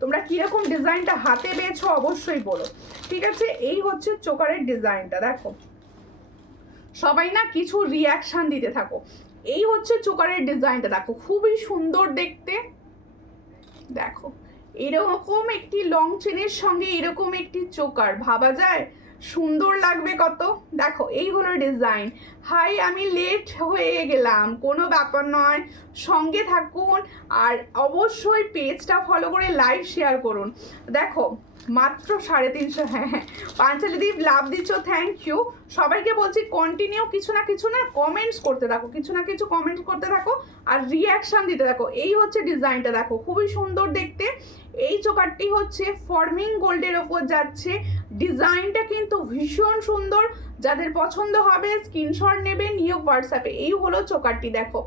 তোমরা কীরকম ডিজাইনটা হাতে পেয়েছো অবশ্যই বলো, ঠিক আছে। এই হচ্ছে চোকারের ডিজাইনটা, দেখো সবাই না কিছু রিয়াকশান দিতে থাকো। এই হচ্ছে চোকারের ডিজাইনটা, দেখো খুবই সুন্দর দেখতে। দেখো এরকম একটি লং চেনের সঙ্গে এরকম একটি চোকার, ভাবা যায় সুন্দর লাগবে কত। দেখো এই হলো ডিজাইন। হাই আমি লেট হয়ে গেলাম, কোনো ব্যাপার নয়, সঙ্গে থাকুন আর অবশ্যই পেজটা ফলো করে লাইভ শেয়ার করুন। দেখো মাত্র 350, হ্যাঁ হ্যাঁ পাঞ্চালিদীপ লাভ দিচ্ছ, থ্যাংক ইউ। সবাইকে বলছি কন্টিনিউ কিছু না কিছু না কমেন্টস করতে থাকো, কিছু না কিছু কমেন্টস করতে থাকো আর রিয়াকশান দিতে থাকো। এই হচ্ছে ডিজাইনটা, দেখো খুবই সুন্দর দেখতে। এই চোকারটি হচ্ছে ফর্মিং গোল্ডের ওপর যাচ্ছে, ডিজাইনটা কিন্তু ভীষণ সুন্দর। যাদের পছন্দ হবে স্ক্রিনশট নেবে, নিয়ে হোয়াটসঅ্যাপে। এই হলো চোকারটি, দেখো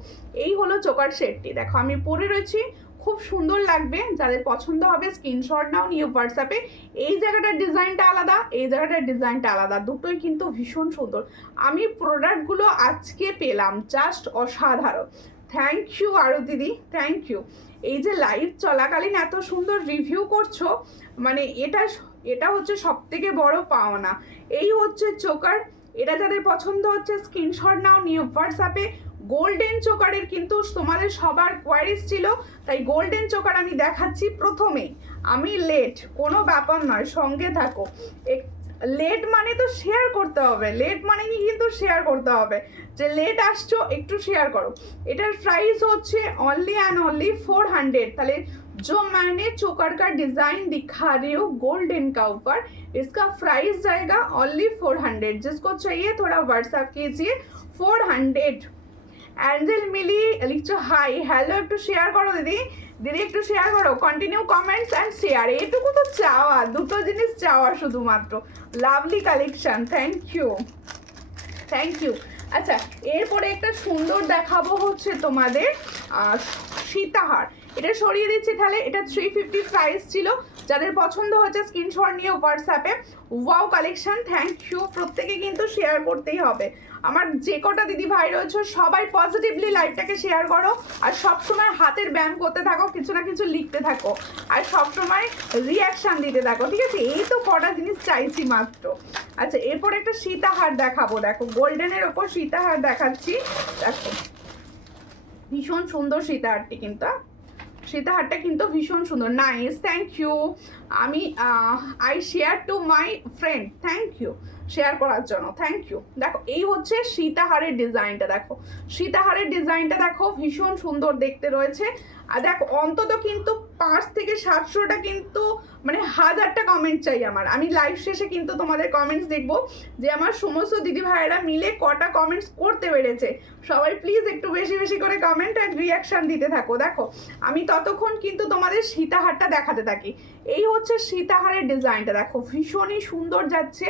এই হলো চোকার সেটটি, দেখো আমি পরে রয়েছি, খুব সুন্দর লাগবে, যাদের পছন্দ হবে স্ক্রিনশট নাও, নিয়ে হোয়াটসঅ্যাপে। এই জায়গাটার ডিজাইনটা আলাদা, এই জায়গাটার ডিজাইনটা আলাদা, দুটোই কিন্তু ভীষণ সুন্দর। আমি প্রোডাক্টগুলো আজকে পেলাম, জাস্ট অসাধারণ। থ্যাংক ইউ আরও দিদি, থ্যাংক ইউ। এই যে লাইভ চলাকালীন এত সুন্দর রিভিউ করছো, মানে এটা হচ্ছে সব থেকে বড় পাওনা। এই হচ্ছে চোকার, এটা যাদের পছন্দ হচ্ছে স্ক্রিনশট নাও, নিয়ে হোয়াটসঅ্যাপে। গোল্ডেন চোকারের কিন্তু তোমাদের সবার কোয়ারিজ ছিল, তাই গোল্ডেন চোকার আমি দেখাচ্ছি প্রথমেই। আমি লেট, কোনো ব্যাপার নয়, সঙ্গে থাকো। লেট মানে তো শেয়ার করতে হবে, লেট মানে কি কিন্তু শেয়ার করতে হবে, যে লেট আসছো একটু শেয়ার করো। এটার প্রাইস হচ্ছে অনলি অ্যান্ড অনলি 400। তাহলে जो मैंने चोकर का डिजाइन दिखा रही हूँ गोल्डन का ऊपर, इसका प्राइस जाएगा ओनली 400। जिसको चाहिए थोड़ा व्हाट्सएप कीजिए 400। एंजल मिली लिखছো হাই, হ্যালো, একটু শেয়ার করো দিদি, দিদি একটু শেয়ার করো, কন্টিনিউ কমেন্টস অ্যান্ড শেয়ার, এইটুকু তো চাওয়া, দুটো জিনিস চাওয়া শুধুমাত্র। Lovely collection, thank you, thank you. আচ্ছা, এরপরে একটা সুন্দর দেখাবো হচ্ছে তোমাদের সীতাহার। এটা সরিয়ে দিচ্ছি, তাহলে এটা 350 প্রাইস ছিল। যাদের পছন্দ হচ্ছে স্ক্রিনশট নিয়ে হোয়াটসঅ্যাপে। Wow collection, thank you. প্রত্যেকে কিন্তু শেয়ার করতেই হবে। আমার যে কটা দিদি ভাই রয়েছে সবাই পজিটিভলি লাইভটাকে শেয়ার করো, আর সবসময় হাতের ব্যায়াম করতে থাকো, কিছু না কিছু লিখতে থাকো, আর সবসময় রিয়াকশান দিতে থাকো, ঠিক আছে? এই তো কটা জিনিস চাইছি মাত্র। আচ্ছা, এরপর একটা সীতাহার দেখাবো, দেখো গোল্ডেনের ওপর সীতাহার দেখাচ্ছি। দেখো ভীষণ সুন্দর সীতাহারটি, কিন্তু সীতাহারটা কিন্তু ভীষণ সুন্দর, নাইস, থ্যাংক ইউ। আমি I share to my friend, thank you share করার জন্য, থ্যাংক ইউ। দেখো এই হচ্ছে সীতাহারের ডিজাইনটা, দেখো সীতাহারের ডিজাইনটা দেখো, ভীষণ সুন্দর দেখতে রয়েছে। আর দেখো অন্তত কিন্তু 5 থেকে 700টা কিন্তু মানে 1000টা কমেন্ট চাই আমার। আমি লাইভ শেষে কিন্তু তোমাদের কমেন্টস দেখবো, যে আমার সমস্ত দিদি ভাইয়েরা মিলে কটা কমেন্টস করতে পেরেছে। সবাই প্লিজ একটু বেশি বেশি করে কমেন্ট আর রিয়াকশান দিতে থাকো। দেখো আমি ততক্ষণ কিন্তু তোমাদের সীতাহারটা দেখাতে থাকি। এই হচ্ছে সীতাহারের ডিজাইনটা, দেখো ভীষণই সুন্দর যাচ্ছে।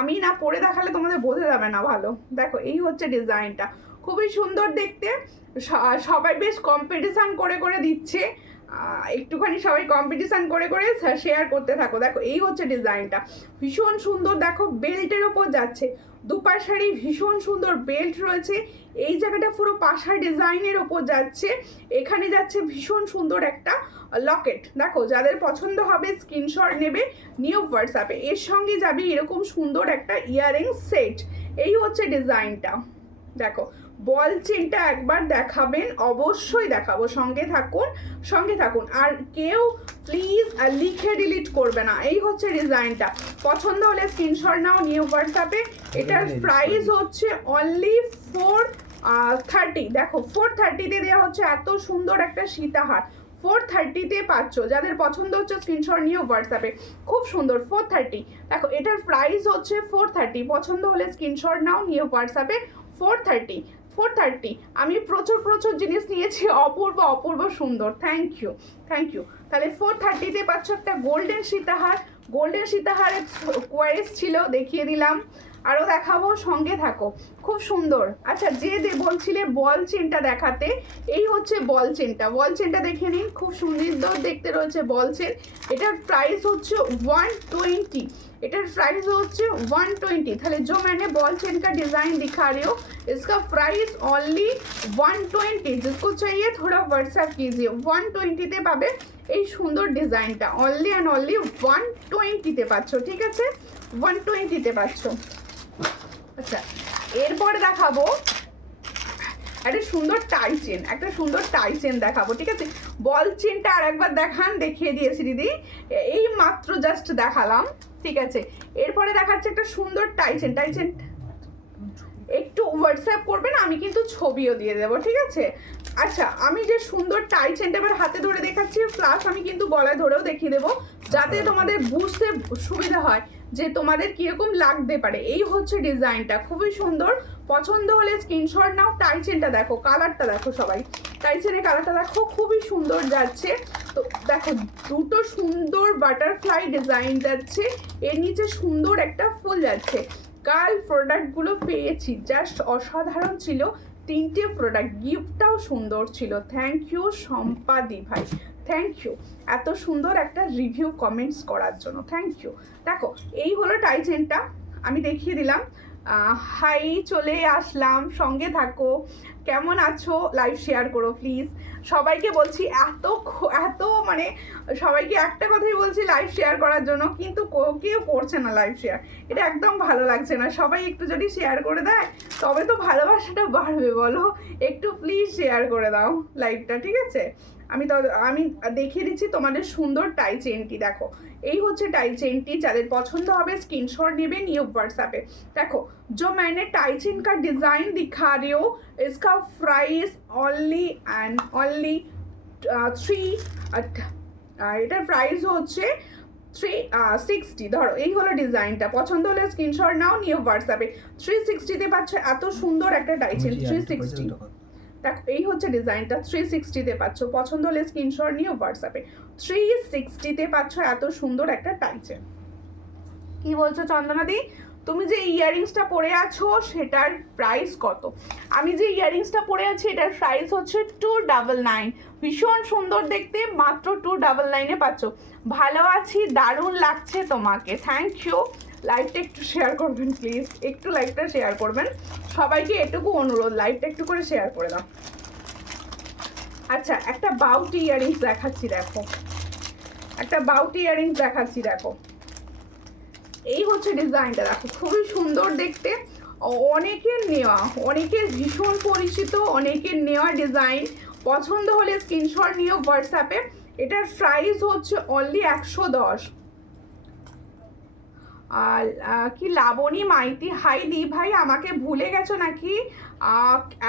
আমি না পরে দেখালে তোমাদের বোঝা যাবে না ভালো। দেখো এই হচ্ছে ডিজাইনটা, খুবই সুন্দর দেখতে। সবাই বেশ কম্পিটিশান করে করে দিচ্ছে, একটুখানি সবাই কম্পিটিশান করে করে শেয়ার করতে থাকো। দেখো এই হচ্ছে ডিজাইনটা, ভীষণ সুন্দর। দেখো বেল্টের ওপর যাচ্ছে, দুপার শাড়ি, ভীষণ সুন্দর বেল্ট রয়েছে। এই জায়গাটা পুরো পাশা ডিজাইনের ওপর যাচ্ছে, এখানে যাচ্ছে ভীষণ সুন্দর একটা লকেট। দেখো যাদের পছন্দ হবে স্ক্রিনশট নেবে, নিউ হোয়াটসঅ্যাপে। এর সঙ্গে যাবে এরকম সুন্দর একটা ইয়াররিং সেট। এই হচ্ছে ডিজাইনটা। দেখো বল চেনটা একবার দেখাবেন, অবশ্যই দেখাবো, সঙ্গে থাকুন, সঙ্গে থাকুন। আর কেউ প্লিজ লিখে ডিলিট করবে না। এই হচ্ছে ডিজাইনটা, পছন্দ হলে স্ক্রিনশট নাও, নিউ হোয়াটসঅ্যাপে। এটার প্রাইস হচ্ছে অনলি 430। দেখো 430-তে দেওয়া হচ্ছে এত সুন্দর একটা সীতাহার, 430-তে পাচ্ছ। যাদের পছন্দ হচ্ছে স্ক্রিনশট নিয়ে হোয়াটসঅ্যাপে, খুব সুন্দর 430। দেখো এটার প্রাইস হচ্ছে 430, পছন্দ হলে স্ক্রিনশট নাও, নিয়ে হোয়াটসঅ্যাপে। 430। আমি প্রচুর প্রচুর জিনিস নিয়েছি, অপূর্ব অপূর্ব সুন্দর, থ্যাংক ইউ, থ্যাংক ইউ। তাহলে 430-তে পাচ্ছ একটা গোল্ডেন সীতাহার। গোল্ডেন সীতাহারের কোয়ারিজ ছিল, দেখিয়ে দিলাম, আরও দেখাবো, সঙ্গে থাকো, খুব সুন্দর। আচ্ছা যে বলছিলে বল চেনটা দেখাতে, এই হচ্ছে বল চেনটা। বল চেনটা দেখে নিন, খুব সুন্দর দেখতে রয়েছে বল চেন। এটার প্রাইস হচ্ছে 120। এটার प्राइस হচ্ছে 120। তাহলে जो मैंने बॉल चेन का डिज़ाइन दिखा रही हूँ, इसका प्राइस ओनली 120। जिसको चाहिए थोड़ा व्हाट्सएप कीजिए। 120-তে পাবে এই সুন্দর ডিজাইনটা, অনলি অ্যান্ড অনলি 120-তে পাচ্ছ, ঠিক আছে? 120-তে পাচ্ছ। আচ্ছা এরপরে দেখাবো একটা সুন্দর টাই চেন, একটা সুন্দর টাই চেন দেখাবো, ঠিক আছে? বল চেনটা আর একবার দেখান, দেখিয়ে দিয়েছি দিদি, এই মাত্র জাস্ট দেখালাম, ঠিক আছে? এরপরে দেখাচ্ছে একটা সুন্দর টাই চেন। টাই চেন একটু হোয়াটসঅ্যাপ করবেন, আমি কিন্তু ছবিও দিয়ে দেবো, ঠিক আছে? আচ্ছা আমি যে সুন্দর টাই চেনটা এবার হাতে ধরে দেখাচ্ছি, প্লাস আমি কিন্তু গলায় ধরেও দেখিয়ে দেবো, যাতে তোমাদের বুঝতে সুবিধা হয় যে তোমাদের কীরকম লাগতে পারে। এই হচ্ছে ডিজাইনটা, খুবই সুন্দর, পছন্দ হলে স্ক্রিনশট নাও। টাই চেনটা দেখো, কালারটা দেখো, সবাই টাই চেনের কালারটা দেখো, খুবই সুন্দর যাচ্ছে। তো দেখো দুটো সুন্দর বাটারফ্লাই ডিজাইন যাচ্ছে, এর নিচে সুন্দর একটা ফুল যাচ্ছে। কাল প্রোডাক্টগুলো পেয়েছি, জাস্ট অসাধারণ ছিল, তিনটে প্রোডাক্ট, গিফটটাও সুন্দর ছিল। থ্যাংক ইউ সম্পাদি ভাই, থ্যাংক ইউ এত সুন্দর একটা রিভিউ কমেন্টস করার জন্য, থ্যাংক ইউ। দেখো এই হলো টাই চেনটা, আমি দেখিয়ে দিলাম। হাই, চলে আসলাম, সঙ্গে থাকো। কেমন আছো? লাইভ শেয়ার করো প্লিজ। সবাইকে বলছি এত মানে সবাইকে একটা কথাই বলছি লাইভ শেয়ার করার জন্য, কিন্তু কেউ করছে না লাইভ শেয়ার। এটা একদম ভালো লাগছে না। সবাই একটু যদি শেয়ার করে দেয় তবে তো ভালোবাসাটা বাড়বে, বলো? একটু প্লিজ শেয়ার করে দাও লাইভটা, ঠিক আছে? আমি দেখিয়ে দিচ্ছি তোমাদের সুন্দর টাই চেনটি। দেখো এই হচ্ছে টাই চেনটি, যাদের পছন্দ হবে স্ক্রিনশট নেবে, নিয়ে व्हाट्सएप पे। देखो जो मैंने टाई चेन का डिज़ाइन दिखा रही हूँ, इसका प्राइस ओनली एंड ओनली 3, এটার প্রাইস হচ্ছে 360। ধরো এই হলো ডিজাইনটা, পছন্দ হলে স্ক্রিনশট নাও, নিয়ে হোয়াটসঅ্যাপে। 360-তে পাচ্ছ এত সুন্দর একটা টাই চেন। 360, দেখো এই হচ্ছে ডিজাইনটা, 360-তে পাচ্ছ। পছন্দ হলে স্ক্রিনশট নিয়ে হোয়াটসঅ্যাপে। 360-তে পাচ্ছ এত সুন্দর একটা টাই চেন। কি বলছো চন্দনাদি? তুমি যে ইয়াররিংসটা পরে আছো সেটার প্রাইস কত? আমি যে ইয়াররিংসটা পরে আছি এটার প্রাইস হচ্ছে 299। ভীষণ সুন্দর দেখতে, মাত্র 299-এ পাচ্ছ। ভালো আছি, দারুণ লাগছে তোমাকে, থ্যাংক ইউ। লাইভটা একটু শেয়ার করবেন প্লিজ, একটু লাইভটা শেয়ার করবেন। সবাইকে এটুকু অনুরোধ, লাইভটা একটু করে শেয়ার করে দাও। আচ্ছা, একটা বাউটি ইয়াররিংস দেখাচ্ছি, দেখো একটা বাউটি ইয়াররিংস দেখাচ্ছি। দেখো এই হচ্ছে ডিজাইনটা, দেখো খুবই সুন্দর দেখতে, অনেকের নেওয়া, অনেকের ভীষণ পরিচিত, অনেকের নেওয়া ডিজাইন। পছন্দ হলে স্ক্রিনশট নিও হোয়াটসঅ্যাপে। এটার প্রাইস হচ্ছে অনলি 110। আর কি লাবণী মাইতি, হাই দি ভাই, আমাকে ভুলে গেছো নাকি?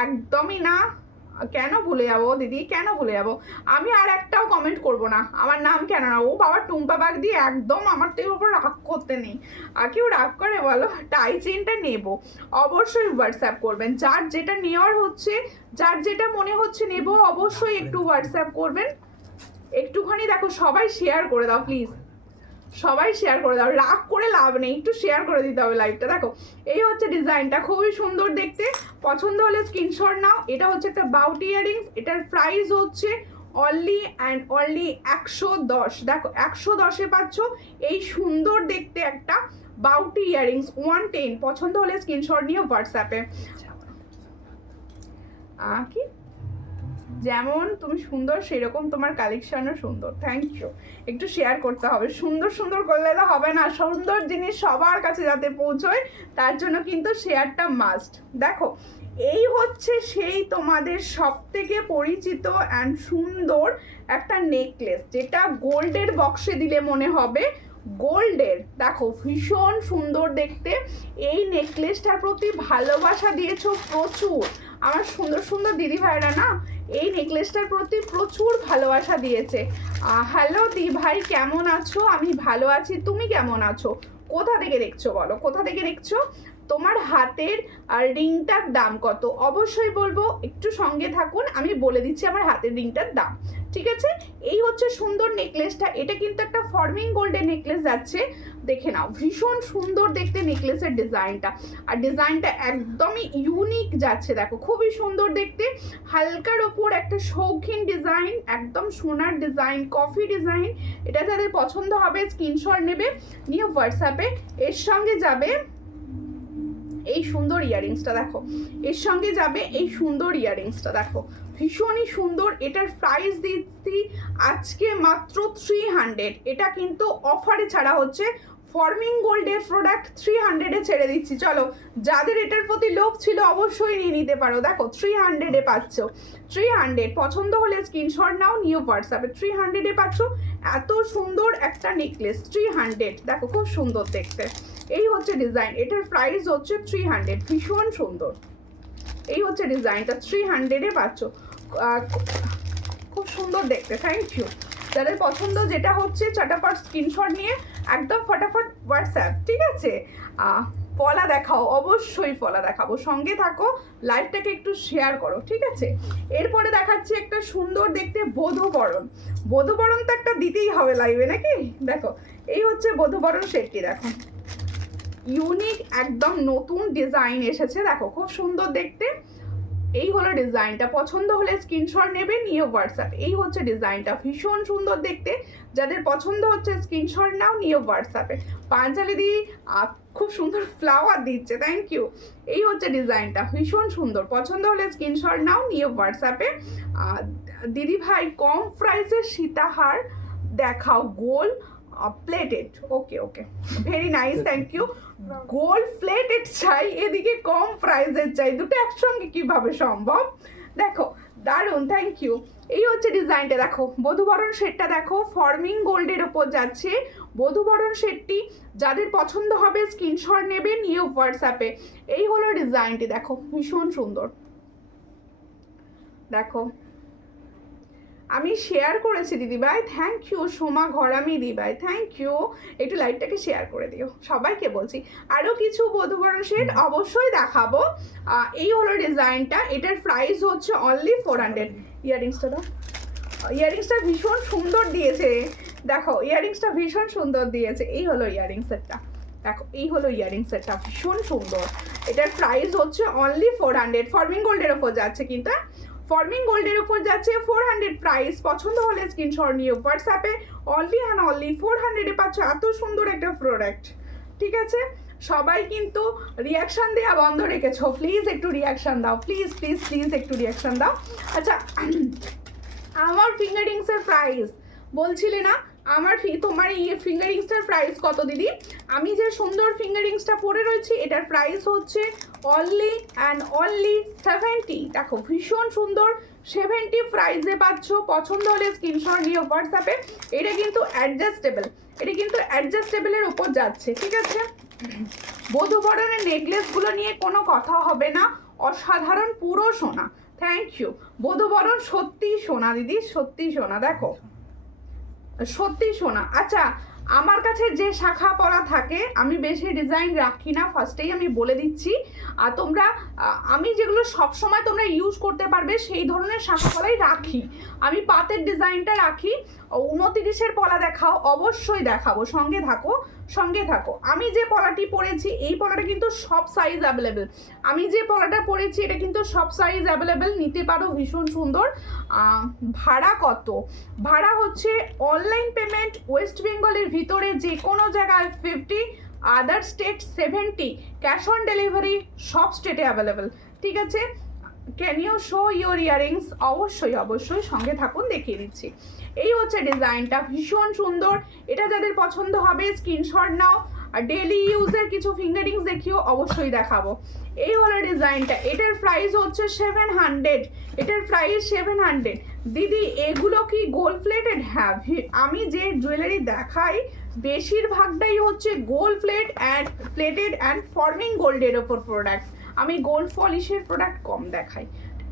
একদমই না। কেন ভুলে যাবো দিদি, কেন ভুলে যাবো? আমি আর একটাও কমেন্ট করবো না, আমার নাম কেন না। ও বাবা, টুম্পা বাগ দিয়ে একদম আমার তো এর উপর রাগ করতে নেই। আর কেউ রাগ করে বলো? টাই চেনটা নেব, অবশ্যই হোয়াটসঅ্যাপ করবেন। যার যেটা নেওয়ার হচ্ছে, যার যেটা মনে হচ্ছে নেব, অবশ্যই একটু হোয়াটসঅ্যাপ করবেন। একটুখানি দেখো সবাই শেয়ার করে দাও প্লিজ, সবাই শেয়ার করে দাও, রাগ করে লাভ নেই, একটু শেয়ার করে দিতে হবে লাইভটা। দেখো এই হচ্ছে ডিজাইনটা, খুবই সুন্দর দেখতে। পছন্দ হলে স্ক্রিনশট নাও। এটা হচ্ছে একটা বাউটি ইয়াররিংস, এটার প্রাইস হচ্ছে অনলি অ্যান্ড অনলি 110। দেখো 110-এ পাচ্ছ এই সুন্দর দেখতে একটা বাউটি ইয়াররিংস 110। পছন্দ হলে স্ক্রিনশট নিয়ে হোয়াটসঅ্যাপে। কি যেমন তুমি সুন্দর সেরকম তোমার কালেকশনও সুন্দর, থ্যাংক ইউ। একটু শেয়ার করতে হবে, সুন্দর সুন্দর করলে তো হবে না, সুন্দর জিনিস সবার কাছে যাতে পৌঁছয় তার জন্য কিন্তু শেয়ারটা মাস্ট। দেখো এই হচ্ছে সেই তোমাদের সব থেকে পরিচিত অ্যান্ড সুন্দর একটা নেকলেস, যেটা গোল্ডের বক্সে দিলে মনে হবে গোল্ডের। দেখো ভীষণ সুন্দর দেখতে, এই নেকলেসটার প্রতি ভালোবাসা দিয়েছো প্রচুর। আমার সুন্দর সুন্দর দিদি ভাইরা না এই নেকলেসটার প্রতি প্রচুর ভালোবাসা দিয়েছে। হ্যালো দি ভাই, কেমন আছো? আমি ভালো আছি, তুমি কেমন আছো? কোথা থেকে দেখছো বলো, কোথা থেকে দেখছো? তোমার হাতের রিংটার দাম কত? অবশ্যই বলবো, একটু সঙ্গে থাকুন, আমি বলে দিচ্ছি আমার হাতের রিংটার দাম, ঠিক আছে? এই হচ্ছে সুন্দর নেকলেসটা, এটা কিন্তু একটা ফর্মিং গোল্ডের নেকলেস যাচ্ছে, দেখে নাও ভীষণ সুন্দর দেখতে নেকলেসের ডিজাইনটা। আর ডিজাইনটা একদমই ইউনিক যাচ্ছে, দেখো খুবই সুন্দর দেখতে। হালকার ওপর একটা শৌখিন ডিজাইন, একদম সোনার ডিজাইন, কফি ডিজাইন। এটা যাদের পছন্দ হবে স্ক্রিনশট নেবে, নিয়ে হোয়াটসঅ্যাপে। এর সঙ্গে যাবে এই সুন্দর ইয়াররিংসটা, দেখো এর সঙ্গে যাবে এই সুন্দর ইয়াররিংসটা, দেখো ভীষণই সুন্দর। এটার প্রাইস দিচ্ছি আজকে মাত্র 300। এটা কিন্তু অফারে ছাড়া হচ্ছে, ফর্মিং গোল্ডের প্রোডাক্ট 300-এ ছেড়ে দিচ্ছি। চলো যাদের এটার প্রতি লোভ ছিল অবশ্যই নিয়ে নিতে পারো। দেখো 300-এ পাচ্ছ, 300। পছন্দ হলে স্ক্রিনশট নাও, নিউ হোয়াটসঅ্যাপে। 300-এ পাচ্ছ এত সুন্দর একটা নেকলেস, 300। দেখো খুব সুন্দর দেখতে, এই হচ্ছে ডিজাইন, এটার প্রাইস হচ্ছে 300, ভীষণ সুন্দর। এই হচ্ছে ডিজাইনটা, 300-এ পাচ্ছ, খুব সুন্দর দেখতে, থ্যাংক ইউ। যাদের পছন্দ যেটা হচ্ছে চটাপট স্ক্রিনশট নিয়ে একদম ফটাফট হোয়াটসঅ্যাপ, ঠিক আছে? পলা দেখাও, অবশ্যই পলা দেখাবো, সঙ্গে থাকো, লাইভটাকে একটু শেয়ার করো, ঠিক আছে? এরপরে দেখাচ্ছি একটা সুন্দর দেখতে বধূবরণ। বধূবরণ তো একটা দিতেই হবে লাইভে নাকি? দেখো এই হচ্ছে বধূবরণ সেটটি, দেখো ইউনিক একদম নতুন ডিজাইন এসেছে, দেখো খুব সুন্দর দেখতে। এই হলো ডিজাইনটা, পছন্দ হলে স্ক্রিনশট নেবে, নিয়ে হোয়াটসঅ্যাপ। এই হচ্ছে ডিজাইনটা, ভীষণ সুন্দর দেখতে, যাদের পছন্দ হচ্ছে স্ক্রিনশট নাও, নিয়ে হোয়াটসঅ্যাপে। পাঞ্জালি দি খুব সুন্দর ফ্লাওয়ার দিচ্ছে, থ্যাংক ইউ। এই হচ্ছে ডিজাইনটা, ভীষণ সুন্দর, পছন্দ হলে স্ক্রিনশট নাও, নিয়ে হোয়াটসঅ্যাপে। দিদি ভাই কম প্রাইসের সীতাহার দেখাও, gold plated. Okay okay, very nice, thank you. Gold plated চাই, এদিকে কম প্রাইসের চাই, দুটো একসঙ্গে কিভাবে সম্ভব? দেখো দারুণ, থ্যাংক ইউ। এই হচ্ছে ডিজাইনটা, দেখো বধূবরণ সেটটা দেখো, ফর্মিং গোল্ডের ওপর যাচ্ছে বধূবরণ সেটটি, যাদের পছন্দ হবে স্ক্রিনশট নেবে, নিয়ে হোয়াটসঅ্যাপে। এই হলো ডিজাইনটি, দেখো ভীষণ সুন্দর, দেখো আমি শেয়ার করেছি দিদিভাই, থ্যাংক ইউ। সোমা ঘরামি দিদিভাই, থ্যাংক ইউ। একটু লাইভটাকে শেয়ার করে দিও, সবাইকে বলছি। আরও কিছু বধূবরণ সেট অবশ্যই দেখাবো। এই হলো ডিজাইনটা, এটার প্রাইস হচ্ছে অনলি 400। ইয়াররিংসটা দাও, ইয়াররিংসটা ভীষণ সুন্দর দিয়েছে, দেখো ইয়াররিংসটা ভীষণ সুন্দর দিয়েছে। এই হলো ইয়াররিং সেটটা, দেখো এই হলো ইয়াররিং সেটটা, ভীষণ সুন্দর। এটার প্রাইস হচ্ছে অনলি 400, ফর্মিং গোল্ডের ওপর যাচ্ছে, কিন্তু ফর্মিং গোল্ডের উপর যাচ্ছে 400 প্রাইস। পছন্দ হলে স্ক্রিনশট নিয়ে হোয়াটসঅ্যাপে, অনলি অ্যান্ড অনলি 400-এ পাচ্ছ এত সুন্দর একটা প্রোডাক্ট, ঠিক আছে? সবাই কিন্তু রিয়াকশান দেওয়া বন্ধ রেখেছো, প্লিজ একটু রিয়াকশান দাও, প্লিজ প্লিজ প্লিজ একটু রিয়াকশান দাও। আচ্ছা, আমার ফিঙ্গারিংসের প্রাইস বলছিলে না, আমার তোমার এই ফিঙ্গারিংসটার প্রাইস কত দিদি? আমি যে সুন্দর ফিঙ্গারিংসটা পরে রয়েছি, এটার প্রাইস হচ্ছে অনলি অ্যান্ড অনলি 70। দেখো ভীষণ সুন্দর, 70 প্রাইসে পাচ্ছ। পছন্দ হলে স্ক্রিনশট নিয়ে হোয়াটসঅ্যাপে। এটা কিন্তু অ্যাডজাস্টেবল, এটা কিন্তু অ্যাডজাস্টেবলের ওপর যাচ্ছে, ঠিক আছে? বধূবরণের নেকলেসগুলো নিয়ে কোনো কথা হবে না, অসাধারণ, পুরো সোনা, থ্যাংক ইউ। বধূবরণ সত্যি সোনা দিদি, সত্যি সোনা, দেখো সত্যি সোনা। আচ্ছা, আমার কাছে যে শাখা পরা থাকে, আমি বেশি ডিজাইন রাখি না, ফার্স্টেই আমি বলে দিচ্ছি। আর তোমরা আমি যেগুলো সবসময় তোমরা ইউজ করতে পারবে সেই ধরনের শাখা পলাই রাখি। আমি পাতের ডিজাইনটা রাখি। 29-এর পলা দেখাও, অবশ্যই দেখাবো, সঙ্গে থাকো সঙ্গে থাকো। আমি যে পলাটি পরেছি, এই পলাটা কিন্তু সব সাইজ অ্যাভেলেবেল। আমি যে পলাটা পরেছি এটা কিন্তু সব সাইজ অ্যাভেলেবেল, নিতে পারো, ভীষণ সুন্দর। ভাড়া কত? ভাড়া হচ্ছে অনলাইন পেমেন্ট ওয়েস্ট বেঙ্গলের ভিতরে যে কোনো জায়গায় 50, other state 70, cash on delivery সব স্টেটে অ্যাভেলেবেল, ঠিক আছে? Can you show your earrings? অবশ্যই অবশ্যই, সঙ্গে থাকুন, দেখিয়ে দিচ্ছি। এই হচ্ছে ডিজাইনটা, ভীষণ সুন্দর। এটা যাদের পছন্দ হবে স্ক্রিনশট নাও। আর ডেলি ইউজের কিছু ফিঙ্গারিংস দেখিও, অবশ্যই দেখাবো। এই হলো ডিজাইনটা, এটার প্রাইস হচ্ছে 700, এটার প্রাইস 700। দিদি এগুলো কি গোল্ড প্লেটেড? হ্যাঁ, আমি যে জুয়েলারি দেখাই বেশিরভাগটাই হচ্ছে গোল্ড প্লেটেড অ্যান্ড ফর্মিং গোল্ডের ওপর প্রোডাক্ট। আমি গোল্ড পলিশের প্রোডাক্ট কম দেখাই।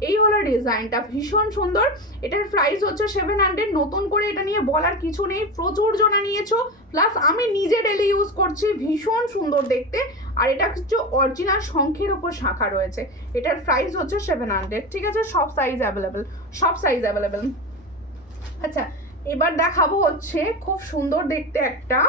এই হলো ডিজাইনটা, ভীষণ সুন্দর। এটার প্রাইস হচ্ছে 700। নতুন করে এটা নিয়ে বলার কিছু নেই, প্রচুর জনা নিয়েছো, প্লাস আমি নিজে ডেলি ইউজ করছি, ভীষণ সুন্দর দেখতে। আর এটা হচ্ছে অরিজিনাল শঙ্খের ওপর শাখা রয়েছে। এটার প্রাইস হচ্ছে 700, ঠিক আছে? সব সাইজ অ্যাভেলেবেল, সব সাইজ অ্যাভেলেবেল। আচ্ছা, এবার দেখাবো হচ্ছে খুব সুন্দর দেখতে একটা,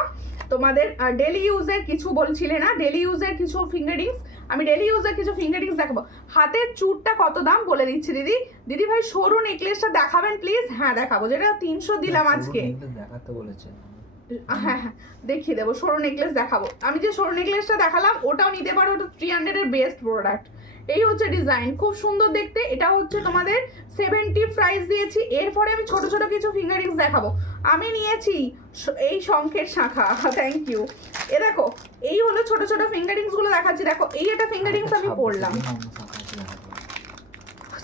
তোমাদের ডেলি ইউজের কিছু বলছিলে না, ডেলি ইউজের কিছু ফিঙ্গারিংস। আমি ডেলি ইউজের কিছু ফিঙ্গারিংস দেখাবো। হাতের চূড়টা কত দাম বলে দিচ্ছি দিদি। দিদি ভাই সরু নেকলেসটা দেখাবেন প্লিজ? হ্যাঁ দেখাবো, যেটা 300 দিলাম আজকে। দেখাতে বলেছে, হ্যাঁ হ্যাঁ দেখিয়ে দেবো, সরু নেকলেস দেখাবো। আমি যে সরু নেকলেসটা দেখালাম ওটাও নিতে পারো, ওটা 300 এর বেস্ট প্রোডাক্ট। এই হচ্ছে ডিজাইন, খুব সুন্দর দেখতে। এটা হচ্ছে তোমাদের 70 প্রাইস দিয়েছি। এরপরে আমি ছোট ছোট কিছু ফিঙ্গারিংস দেখাবো। আমি নিয়েছি এই শঙ্খের শাখা, থ্যাংক ইউ। এ দেখো, এই হলো ছোট ছোট ফিঙ্গারিংস গুলো দেখাচ্ছি। দেখো এই একটা ফিঙ্গারিংস আমি পরলাম,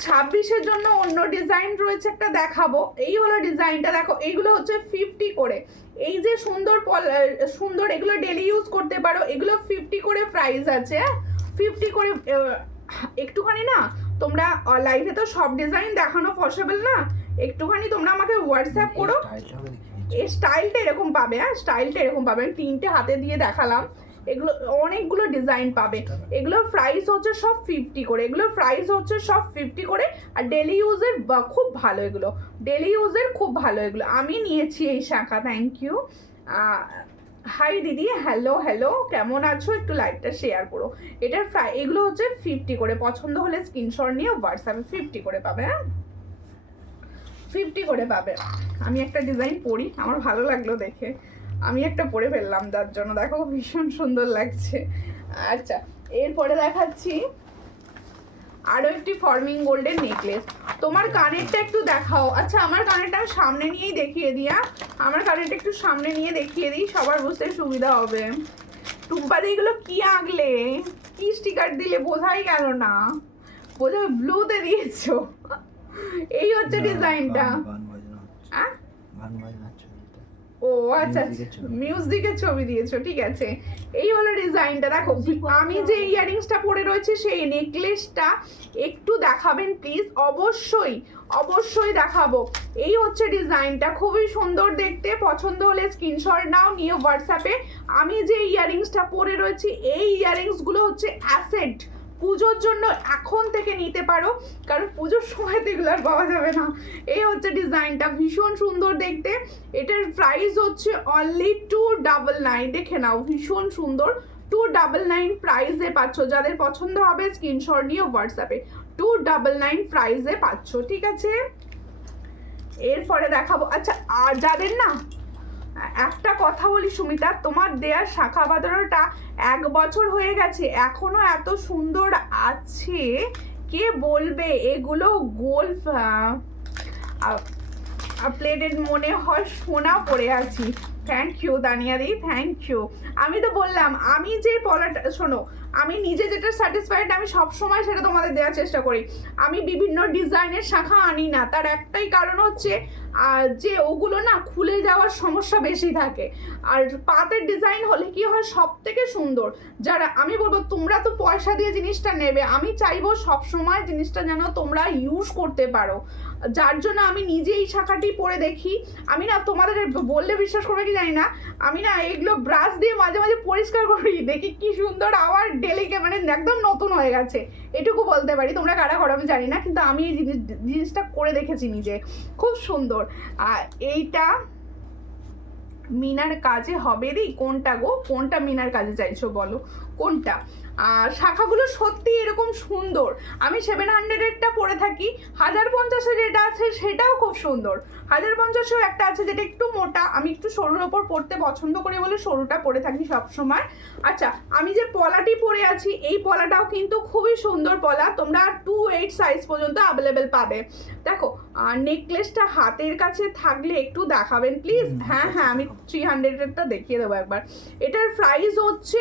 26-এর জন্য অন্য ডিজাইন রয়েছে একটা, দেখাবো। এই হলো ডিজাইনটা, দেখো এইগুলো হচ্ছে 50 করে। এই যে সুন্দর সুন্দর, এগুলো ডেলি ইউজ করতে পারো। এগুলো 50 করে প্রাইস আছে, 50 করে। একটুখানি না তোমরা লাইভে তো সব ডিজাইন দেখানো পসিবল না, একটুখানি তোমরা আমাকে হোয়াটসঅ্যাপ করো। এই স্টাইলটা এরকম পাবে, হ্যাঁ স্টাইলটা এরকম পাবে। আমি 3টে হাতে দিয়ে দেখালাম, এগুলো অনেকগুলো ডিজাইন পাবে। এগুলোর প্রাইস হচ্ছে সব 50 করে, এগুলোর প্রাইস হচ্ছে সব 50 করে। আর ডেলি ইউজের খুব ভালো, এগুলো ডেলি ইউজের খুব ভালো। এগুলো আমি নিয়েছি এই শাখা, থ্যাংক ইউ। হাই দিদি, হ্যালো হ্যালো, কেমন আছো? একটু লাইভটা শেয়ার করো। এটার এগুলো হচ্ছে 50 করে, পছন্দ হলে স্ক্রিনশট নিয়ে হোয়াটসঅ্যাপে 50 করে পাবে। হ্যাঁ 50 করে পাবে। আমি একটা ডিজাইন পরি, আমার ভালো লাগলো দেখে, আমি একটা পরে ফেললাম, তার জন্য দেখো ভীষণ সুন্দর লাগছে। আচ্ছা, এরপরে দেখাচ্ছি আরো একটি ফর্মিং গোল্ডের নেকলেস। তোমার কানেরটা একটু দেখাও। আচ্ছা, আমার কানেরটা আমি সামনে নিয়েই দেখিয়ে দিই। আমার কানেরটা একটু সামনে নিয়ে দেখিয়ে দিই, সবার বুঝতে সুবিধা হবে। টুম্পাদি এগুলো কি আঁকলে, কি স্টিকার দিলে বোঝাই গেল না, বোঝা ব্লুতে দিয়েছো। এই হচ্ছে ডিজাইনটা। ও আচ্ছা, মিউজিকের ছবি দিয়েছো, ঠিক আছে। এই হলো ডিজাইনটা। দেখো আমি যে ইয়ারিংসটা পরে রয়েছে সেই নেকলেসটা একটু দেখাবেন প্লিজ, অবশ্যই অবশ্যই দেখাবো। এই হচ্ছে ডিজাইনটা, খুবই সুন্দর দেখতে। পছন্দ হলে স্ক্রিনশট নাও, নিয়ে হোয়াটসঅ্যাপে। আমি যে ইয়ারিংসটা পরে রয়েছি এই ইয়ারিংসগুলো হচ্ছে অ্যাসেট, পুজোর জন্য এখন থেকে নিতে পারো, কারণ পুজোর সময় তো এগুলো আর পাওয়া যাবে না। এই হচ্ছে ডিজাইনটা, ভীষণ সুন্দর দেখতে। এটার প্রাইস হচ্ছে অনলি 299। দেখে নাও, ভীষণ সুন্দর। 299 প্রাইসে পাচ্ছ, যাদের পছন্দ হবে স্ক্রিনশট নিয়ে হোয়াটসঅ্যাপে 299 প্রাইসে পাচ্ছ, ঠিক আছে। এরপরে দেখাবো, আচ্ছা আর যাদের না, একটা কথা বলি সুমিতা, তোমার দেয়ার শাখা বাঁধানোটা 1 বছর হয়ে গেছে, এখনো এত সুন্দর আছে, কে বলবে। এগুলো গোল্ড প্লেটেড মনে হয় সোনা পরে আছি। থ্যাংক ইউ দানিয়াদি, থ্যাংক ইউ। আমি তো বললাম, আমি যে পলাটা, শোনো, আমি নিজে যেটা স্যাটিসফাইড আমি সবসময় সেটা তোমাদের দেওয়ার চেষ্টা করি। আমি বিভিন্ন ডিজাইনের শাখা আনি না, তার একটাই কারণ হচ্ছে যে ওগুলো না খুলে যাওয়ার সমস্যা বেশি থাকে। আর পাতের ডিজাইন হলে কি হয়, সব থেকে সুন্দর। যারা, আমি বলবো তোমরা তো পয়সা দিয়ে জিনিসটা নেবে, আমি চাইবো সবসময় জিনিসটা যেন তোমরা ইউজ করতে পারো, যার জন্য আমি নিজে এই শাখাটি পরে দেখি। আমি না তোমাদের বললে বিশ্বাস করবে কি জানি না, আমি না এগুলো ব্রাশ দিয়ে মাঝে মাঝে পরিষ্কার করি, দেখি কি সুন্দর আবার ডেলিকে, মানে একদম নতুন হয়ে গেছে, এটুকু বলতে পারি। তোমরা কারা করো আমি জানি না, কিন্তু আমি এই জিনিসটা করে দেখেছি নিজে, খুব সুন্দর। আর এইটা মিনার কাজে হবে রে, কোনটা গো, কোনটা মিনার কাজে চাইছো বলো, কোনটা? শাখাগুলো সত্যি এরকম সুন্দর। আমি 700-এরটা পরে থাকি, 1050-এর যেটা আছে সেটাও খুব সুন্দর। 1050-এও একটা আছে যেটা একটু মোটা, আমি একটু সরুর ওপর পরতে পছন্দ করি বলে সরুটা পরে থাকি সব সময়। আচ্ছা, আমি যে পলাটি পরে আছি এই পলাটাও কিন্তু খুবই সুন্দর পলা, তোমরা 28 সাইজ পর্যন্ত অ্যাভেলেবেল পাবে। দেখো নেকলেসটা হাতের কাছে থাকলে একটু দেখাবেন প্লিজ। হ্যাঁ হ্যাঁ, আমি 300-এরটা দেখিয়ে দেবো একবার। এটার প্রাইস হচ্ছে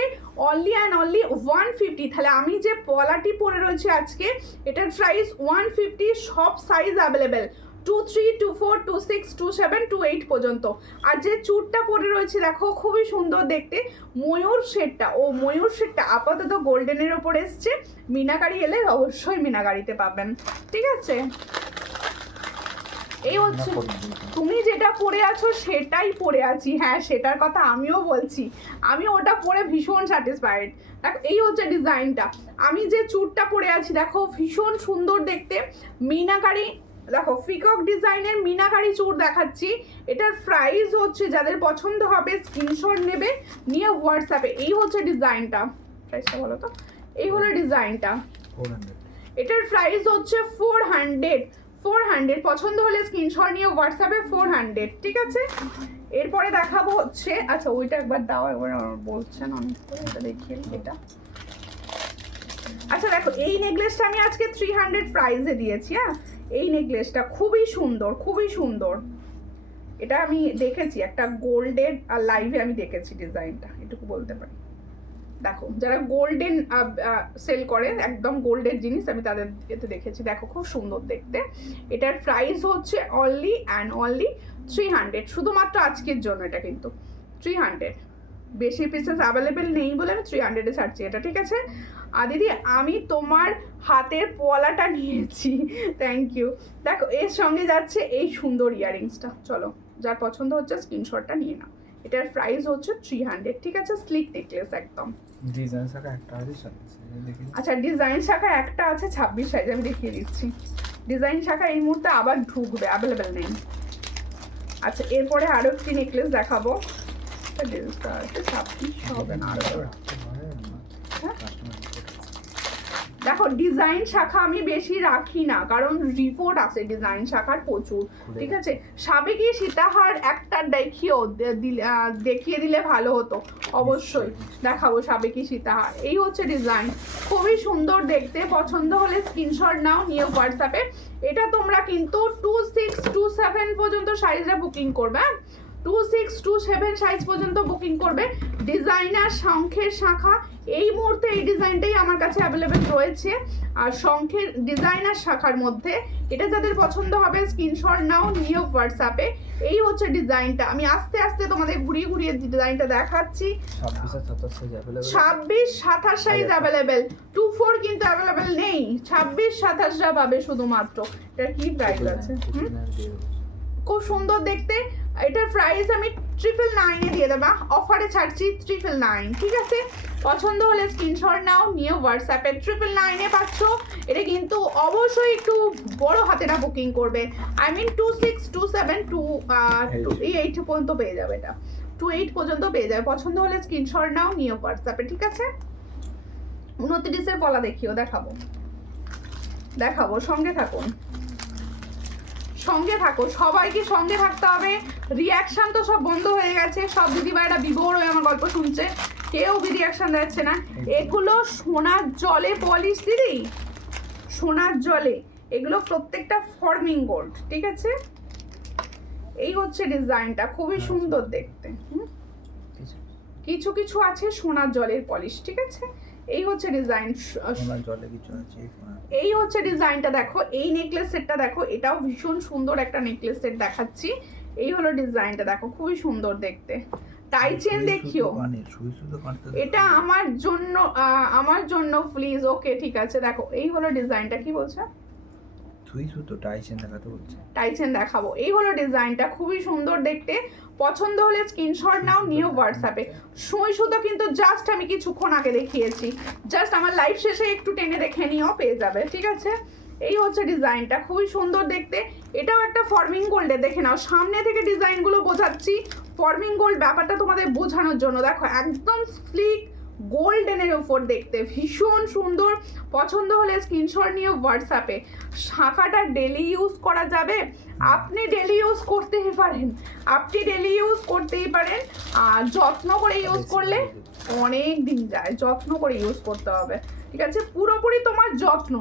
অনলি অ্যান্ড অনলি 150। তাহলে আমি যে পলাটি পরে রয়েছে আজকে, এটার প্রাইস 150, সব সাইজ অ্যাভেলেবেল, 23, 24, 26, 27, 28 পর্যন্ত। আর যে চুরটা পরে রয়েছে দেখো, খুবই সুন্দর দেখতে, ময়ূর শেডটা, ও ময়ূর শেডটা আপাতত গোল্ডেনের ওপর এসছে, মিনাকারি এলে অবশ্যই মিনাকারিতে পাবেন, ঠিক আছে। এই হচ্ছে, তুমি যেটা পরে আছো সেটাই পরে আছি, হ্যাঁ সেটার কথা আমিও বলছি, আমি ওটা পরে ভীষণ স্যাটিসফাইড। দেখো এই হচ্ছে ডিজাইনটা, আমি যে চুরটা পরে আছি দেখো ভীষণ সুন্দর দেখতে, মিনাকারি, দেখো ফিকক ডিজাইনের মিনাকারি চুর দেখাচ্ছি। এটার প্রাইস হচ্ছে, যাদের পছন্দ হবে স্ক্রিনশট নেবে, নিয়ে হোয়াটসঅ্যাপে। এই হচ্ছে ডিজাইনটা, প্রাইসটা বলো তো, এই হলো ডিজাইনটা, 400। এটার প্রাইস হচ্ছে 400। পছন্দ হলে স্ক্রিনশট নিয়ে হোয়াটসঅ্যাপে 400, ঠিক আছে। এরপরে দেখাবো হচ্ছে, আচ্ছা ওইটা একবার দাও, একবার বলছেন অনেক করে, এটা দেখিয়ে এটা। আচ্ছা দেখো, এই নেকলেসটা আমি আজকে 300 প্রাইসে দিয়েছি। হ্যাঁ, এই নেকলেসটা খুবই সুন্দর, খুবই সুন্দর। এটা আমি দেখেছি একটা গোল্ডের লাইভে, আমি দেখেছি ডিজাইনটা, এটুকু বলতে পারি। দেখো যারা গোল্ডেন সেল করে, একদম গোল্ডের জিনিস, আমি তাদের এতে দেখেছি, দেখো খুব সুন্দর দেখতে। এটার প্রাইস হচ্ছে অনলি অ্যান্ড অনলি 300, শুধুমাত্র আজকের জন্য এটা কিন্তু 300। বেশি পিসেস অ্যাভেলেবেল নেই বলে আমি 300-এ ছাড়ছি এটা, ঠিক আছে। আর দিদি আমি তোমার হাতের পলাটা নিয়েছি, থ্যাংক ইউ। দেখো এর সঙ্গে যাচ্ছে এই সুন্দর ইয়ারিংসটা, চলো যার পছন্দ হচ্ছে স্ক্রিনশটটা নিয়ে নাও। এটার প্রাইস হচ্ছে 300, ঠিক আছে। স্লিক নেকলেস একদম। ডিজাইন শাখা একটা আছে, আচ্ছা ডিজাইন শাখা একটা আছে 26 সাইজ, আমি দেখিয়ে দিচ্ছি। ডিজাইন শাখা এই মুহূর্তে আবার ঢুকবে, অ্যাভেলেবেল নেই। আচ্ছা এরপরে আরো একটি নেকলেস দেখাবো, 26টা ড্রেসটা আছে, 26 হবে না আরো। দেখো ডিজাইন শাখা আমি বেশি রাখি না, কারণ রিপোর্ট আছে ডিজাইন শাখার প্রচুর, ঠিক আছে। সাবেকি সীতাহার একটা দেখিয়ে দিলে ভালো হতো, অবশ্যই দেখাবো সাবেকি সীতাহার। এই হচ্ছে ডিজাইন, খুবই সুন্দর দেখতে, পছন্দ হলে স্ক্রিনশট নাও, নিয়ে হোয়াটসঅ্যাপে। এটা তোমরা কিন্তু 2627 পর্যন্ত সাইজটা বুকিং করবে, 2627 সাইজ পর্যন্ত বুকিং করবে। ডিজাইনার শঙ্খের শাখা এই মুহূর্তে এই ডিজাইনটাই আমার কাছে অ্যাভেলেবেল রয়েছে, আর শঙ্খের ডিজাইনার শাখার মধ্যে এটা যাদের পছন্দ হবে স্ক্রিনশট নাও, নিয়ে হোয়াটসঅ্যাপে। এই হচ্ছে ডিজাইনটা, আমি আস্তে আস্তে তোমাদের ঘুরিয়ে ঘুরিয়ে ডিজাইনটা দেখাচ্ছি। 26-27 সাইজ অ্যাভেলেবেল, 24 কিন্তু অ্যাভেলেবেল নেই, 26-27টা পাবে শুধুমাত্র। এটা কি প্রাইস আছে? খুব সুন্দর দেখতে, এটার প্রাইস আমি 999 দিয়ে দেবা, অফারে ছাড়ছি 999, ঠিক আছে। পছন্দ হলে স্ক্রিনশট নাও, নিয়ে হোয়াটসঅ্যাপে 999 পাচ্ছ। এটা কিন্তু অবশ্যই একটু বড় হাতেরা বুকিং করবে, আই মিন 2627 28 পর্যন্ত পেয়ে যাবে, এটা 28 পর্যন্ত পেয়ে যাবে। পছন্দ হলে স্ক্রিনশট নাও, নিয়ে হোয়াটসঅ্যাপে, ঠিক আছে। 29 পলা দেখিও, দেখাবো, সঙ্গে থাকুন, সঙ্গে থাকো, সবাইকে সঙ্গে থাকতে হবে। রিয়াকশন তো সব বন্ধ হয়ে গেছে, সব দিদিভাইরা বিভোর হয়ে আমার গল্প শুনছে, কেউ রিয়াকশন দিচ্ছে না। এগুলো সোনার জলে পলিশ দিদি, সোনার জলে, এগুলো প্রত্যেকটা ফর্মিং গোল্ড, ঠিক আছে। এই হচ্ছে ডিজাইনটা, খুবই সুন্দর দেখতে। কিছু কিছু আছে সোনার জলের পলিশ, ঠিক আছে। এই হচ্ছে ডিজাইন, এই হচ্ছে ডিজাইনটা দেখো, এই নেকলেস সেটটা দেখো, এটাও ভীষণ সুন্দর একটা নেকলেস সেট দেখাচ্ছি। এই হলো ডিজাইনটা দেখো, খুবই সুন্দর দেখতে। টাই চেন দেখিও, এটা আমার জন্য প্লিজ, ওকে ঠিক আছে। দেখো এই হলো ডিজাইনটা, কি বলছে? টাই চেন দেখাবো, এই হলো ডিজাইনটা, খুবই সুন্দর দেখতে। পছন্দ হলে স্ক্রিনশট নাও, নিয়ে হোয়াটসঅ্যাপে। সুই সুতো কিন্তু জাস্ট আমি কিছুক্ষণ আগে দেখিয়েছি, জাস্ট আমার লাইভ শেষে একটু টেনে দেখে নিও, পেয়ে যাবে, ঠিক আছে। এই হচ্ছে ডিজাইনটা, খুবই সুন্দর দেখতে। এটাও একটা ফর্মিং গোল্ডে, দেখে নাও, সামনে থেকে ডিজাইনগুলো বোঝাচ্ছি, ফর্মিং গোল্ড ব্যাপারটা তোমাদের বোঝানোর জন্য। দেখো একদম স্লিক গোল্ডেনের ওপর দেখতে ভীষণ সুন্দর। পছন্দ হলে স্ক্রিনশট নিয়ে হোয়াটসঅ্যাপে। শাখাটা ডেলি ইউজ করা যাবে, আপনি ডেলি ইউজ করতেই পারেন, আর যত্ন করে ইউজ করলে অনেক দিন যায়, যত্ন করে ইউজ করতে হবে, ঠিক আছে, পুরোপুরি তোমার যত্ন।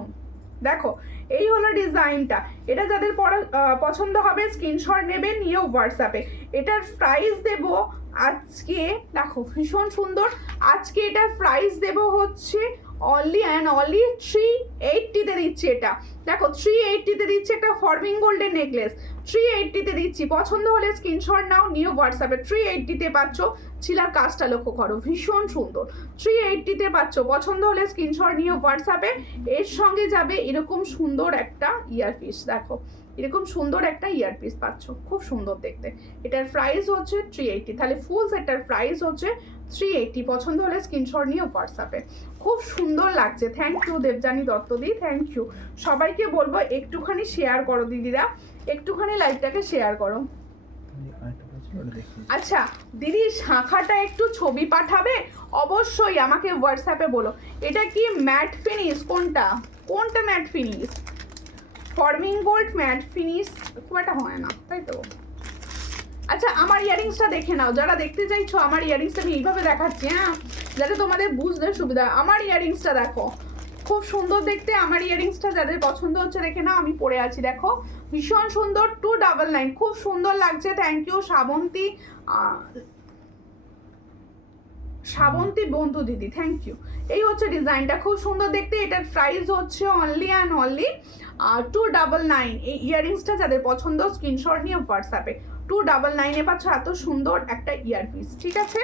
দেখো এই হলো ডিজাইনটা, এটা যাদের পছন্দ হবে স্ক্রিনশট নেবে, নিয়ে হোয়াটসঅ্যাপে। এটার প্রাইস দেব আজকে, দেখো ভীষণ সুন্দর, আজকে এটার প্রাইস দেব হচ্ছে অনলি অ্যান্ড অনলি 380-তে দিচ্ছি। এটা দেখো 380-তে দিচ্ছি, একটা ফর্মিং গোল্ডের নেকলেস 380-তে দিচ্ছি। পছন্দ হলে স্ক্রিনশট নাও, নিয়ে হোয়াটসঅ্যাপে। 380-তে পাচ্ছ, ছিলার কাজটা লক্ষ্য করো, ভীষণ সুন্দর, 380-তে পাচ্ছ। পছন্দ হলে স্ক্রিনশট নিয়ে হোয়াটসঅ্যাপে। এর সঙ্গে যাবে এরকম সুন্দর একটা ইয়ারপিস, দেখো এরকম সুন্দর একটা ইয়ারপিস পাচ্ছ, খুব সুন্দর দেখতে। এটার প্রাইস হচ্ছে 380, তাহলে ফুল সেটটার প্রাইস হচ্ছে 380। পছন্দ হলে স্ক্রিনশট নিয়ে হোয়াটসঅ্যাপে। খুব সুন্দর লাগছে, থ্যাংক ইউ দেবযানী দত্তদি, থ্যাংক ইউ। সবাইকে বলবো একটুখানি শেয়ার করো দিদিরা, একটুখানি লাইভটাকে শেয়ার করো। আচ্ছা দিদি, শাখাটা একটু ছবি পাঠাবে, অবশ্যই আমাকে হোয়াটসঅ্যাপে বলো। এটা কি ম্যাট ফিনিশ? কোনটা mat finish? Forming gold mat finish খুব একটা হয় না, তাই তো। আচ্ছা আমার ইয়ারিংসটা দেখে নাও, যারা দেখতে চাইছো আমার ইয়ারিংসটা আমি এইভাবে দেখাচ্ছি, হ্যাঁ, যাতে তোমাদের বুঝতে সুবিধা। আমার ইয়ারিংসটা দেখো, খুব সুন্দর দেখতে। আমার ইয়ারিংসটা যাদের পছন্দ হচ্ছে দেখে নাও, আমি পরে আছি, দেখো ভীষণ সুন্দর, 299, খুব সুন্দর লাগছে। থ্যাংক ইউ শ্রাবন্তী বন্ধু দিদি, থ্যাংক ইউ। এই হচ্ছে ডিজাইনটা, খুব সুন্দর দেখতে। এটার প্রাইস হচ্ছে অনলি অ্যান্ড অনলি 299। এই ইয়াররিংসটা যাদের পছন্দ স্ক্রিনশট নিয়ে হোয়াটসঅ্যাপে। 299-এ পাচ্ছ এত সুন্দর একটা ইয়ারপিস, ঠিক আছে।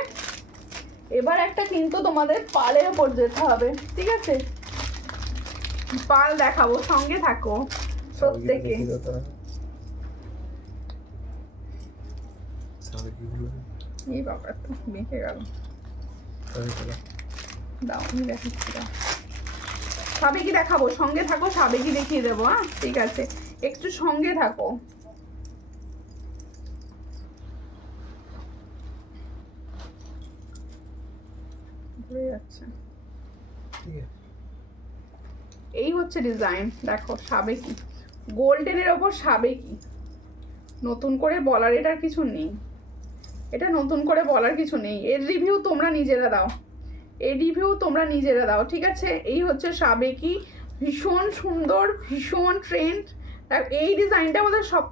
এবার একটা কিন্তু তোমাদের পালের ওপর যেতে হবে, ঠিক আছে, পাল দেখাবো, সঙ্গে থাকো প্রত্যেকে। এই বাবা তো মেখে গেল, দাও আমি দেখাচ্ছি, দাও সাবেকি দেখাবো, সঙ্গে থাকো, সাবেকি দেখিয়ে দেবো, হ্যাঁ ঠিক আছে, একটু সঙ্গে থাকো। ঘুরে যাচ্ছে। ঠিক আছে, এই হচ্ছে ডিজাইন, দেখো সাবেকি গোল্ডেনের ওপর সাবেকি। নতুন করে বলার এটার কিছু নেই, এটা নতুন করে বলার কিছু নেই। এর রিভিউ তোমরা নিজেরা দাও, এই রিভিউ তোমরা নিজেরা দাও, ঠিক আছে। এই হচ্ছে সাবেকি, ভীষণ সুন্দর, ভীষণ ট্রেন্ড। এই ডিজাইনটা বোধহয় সব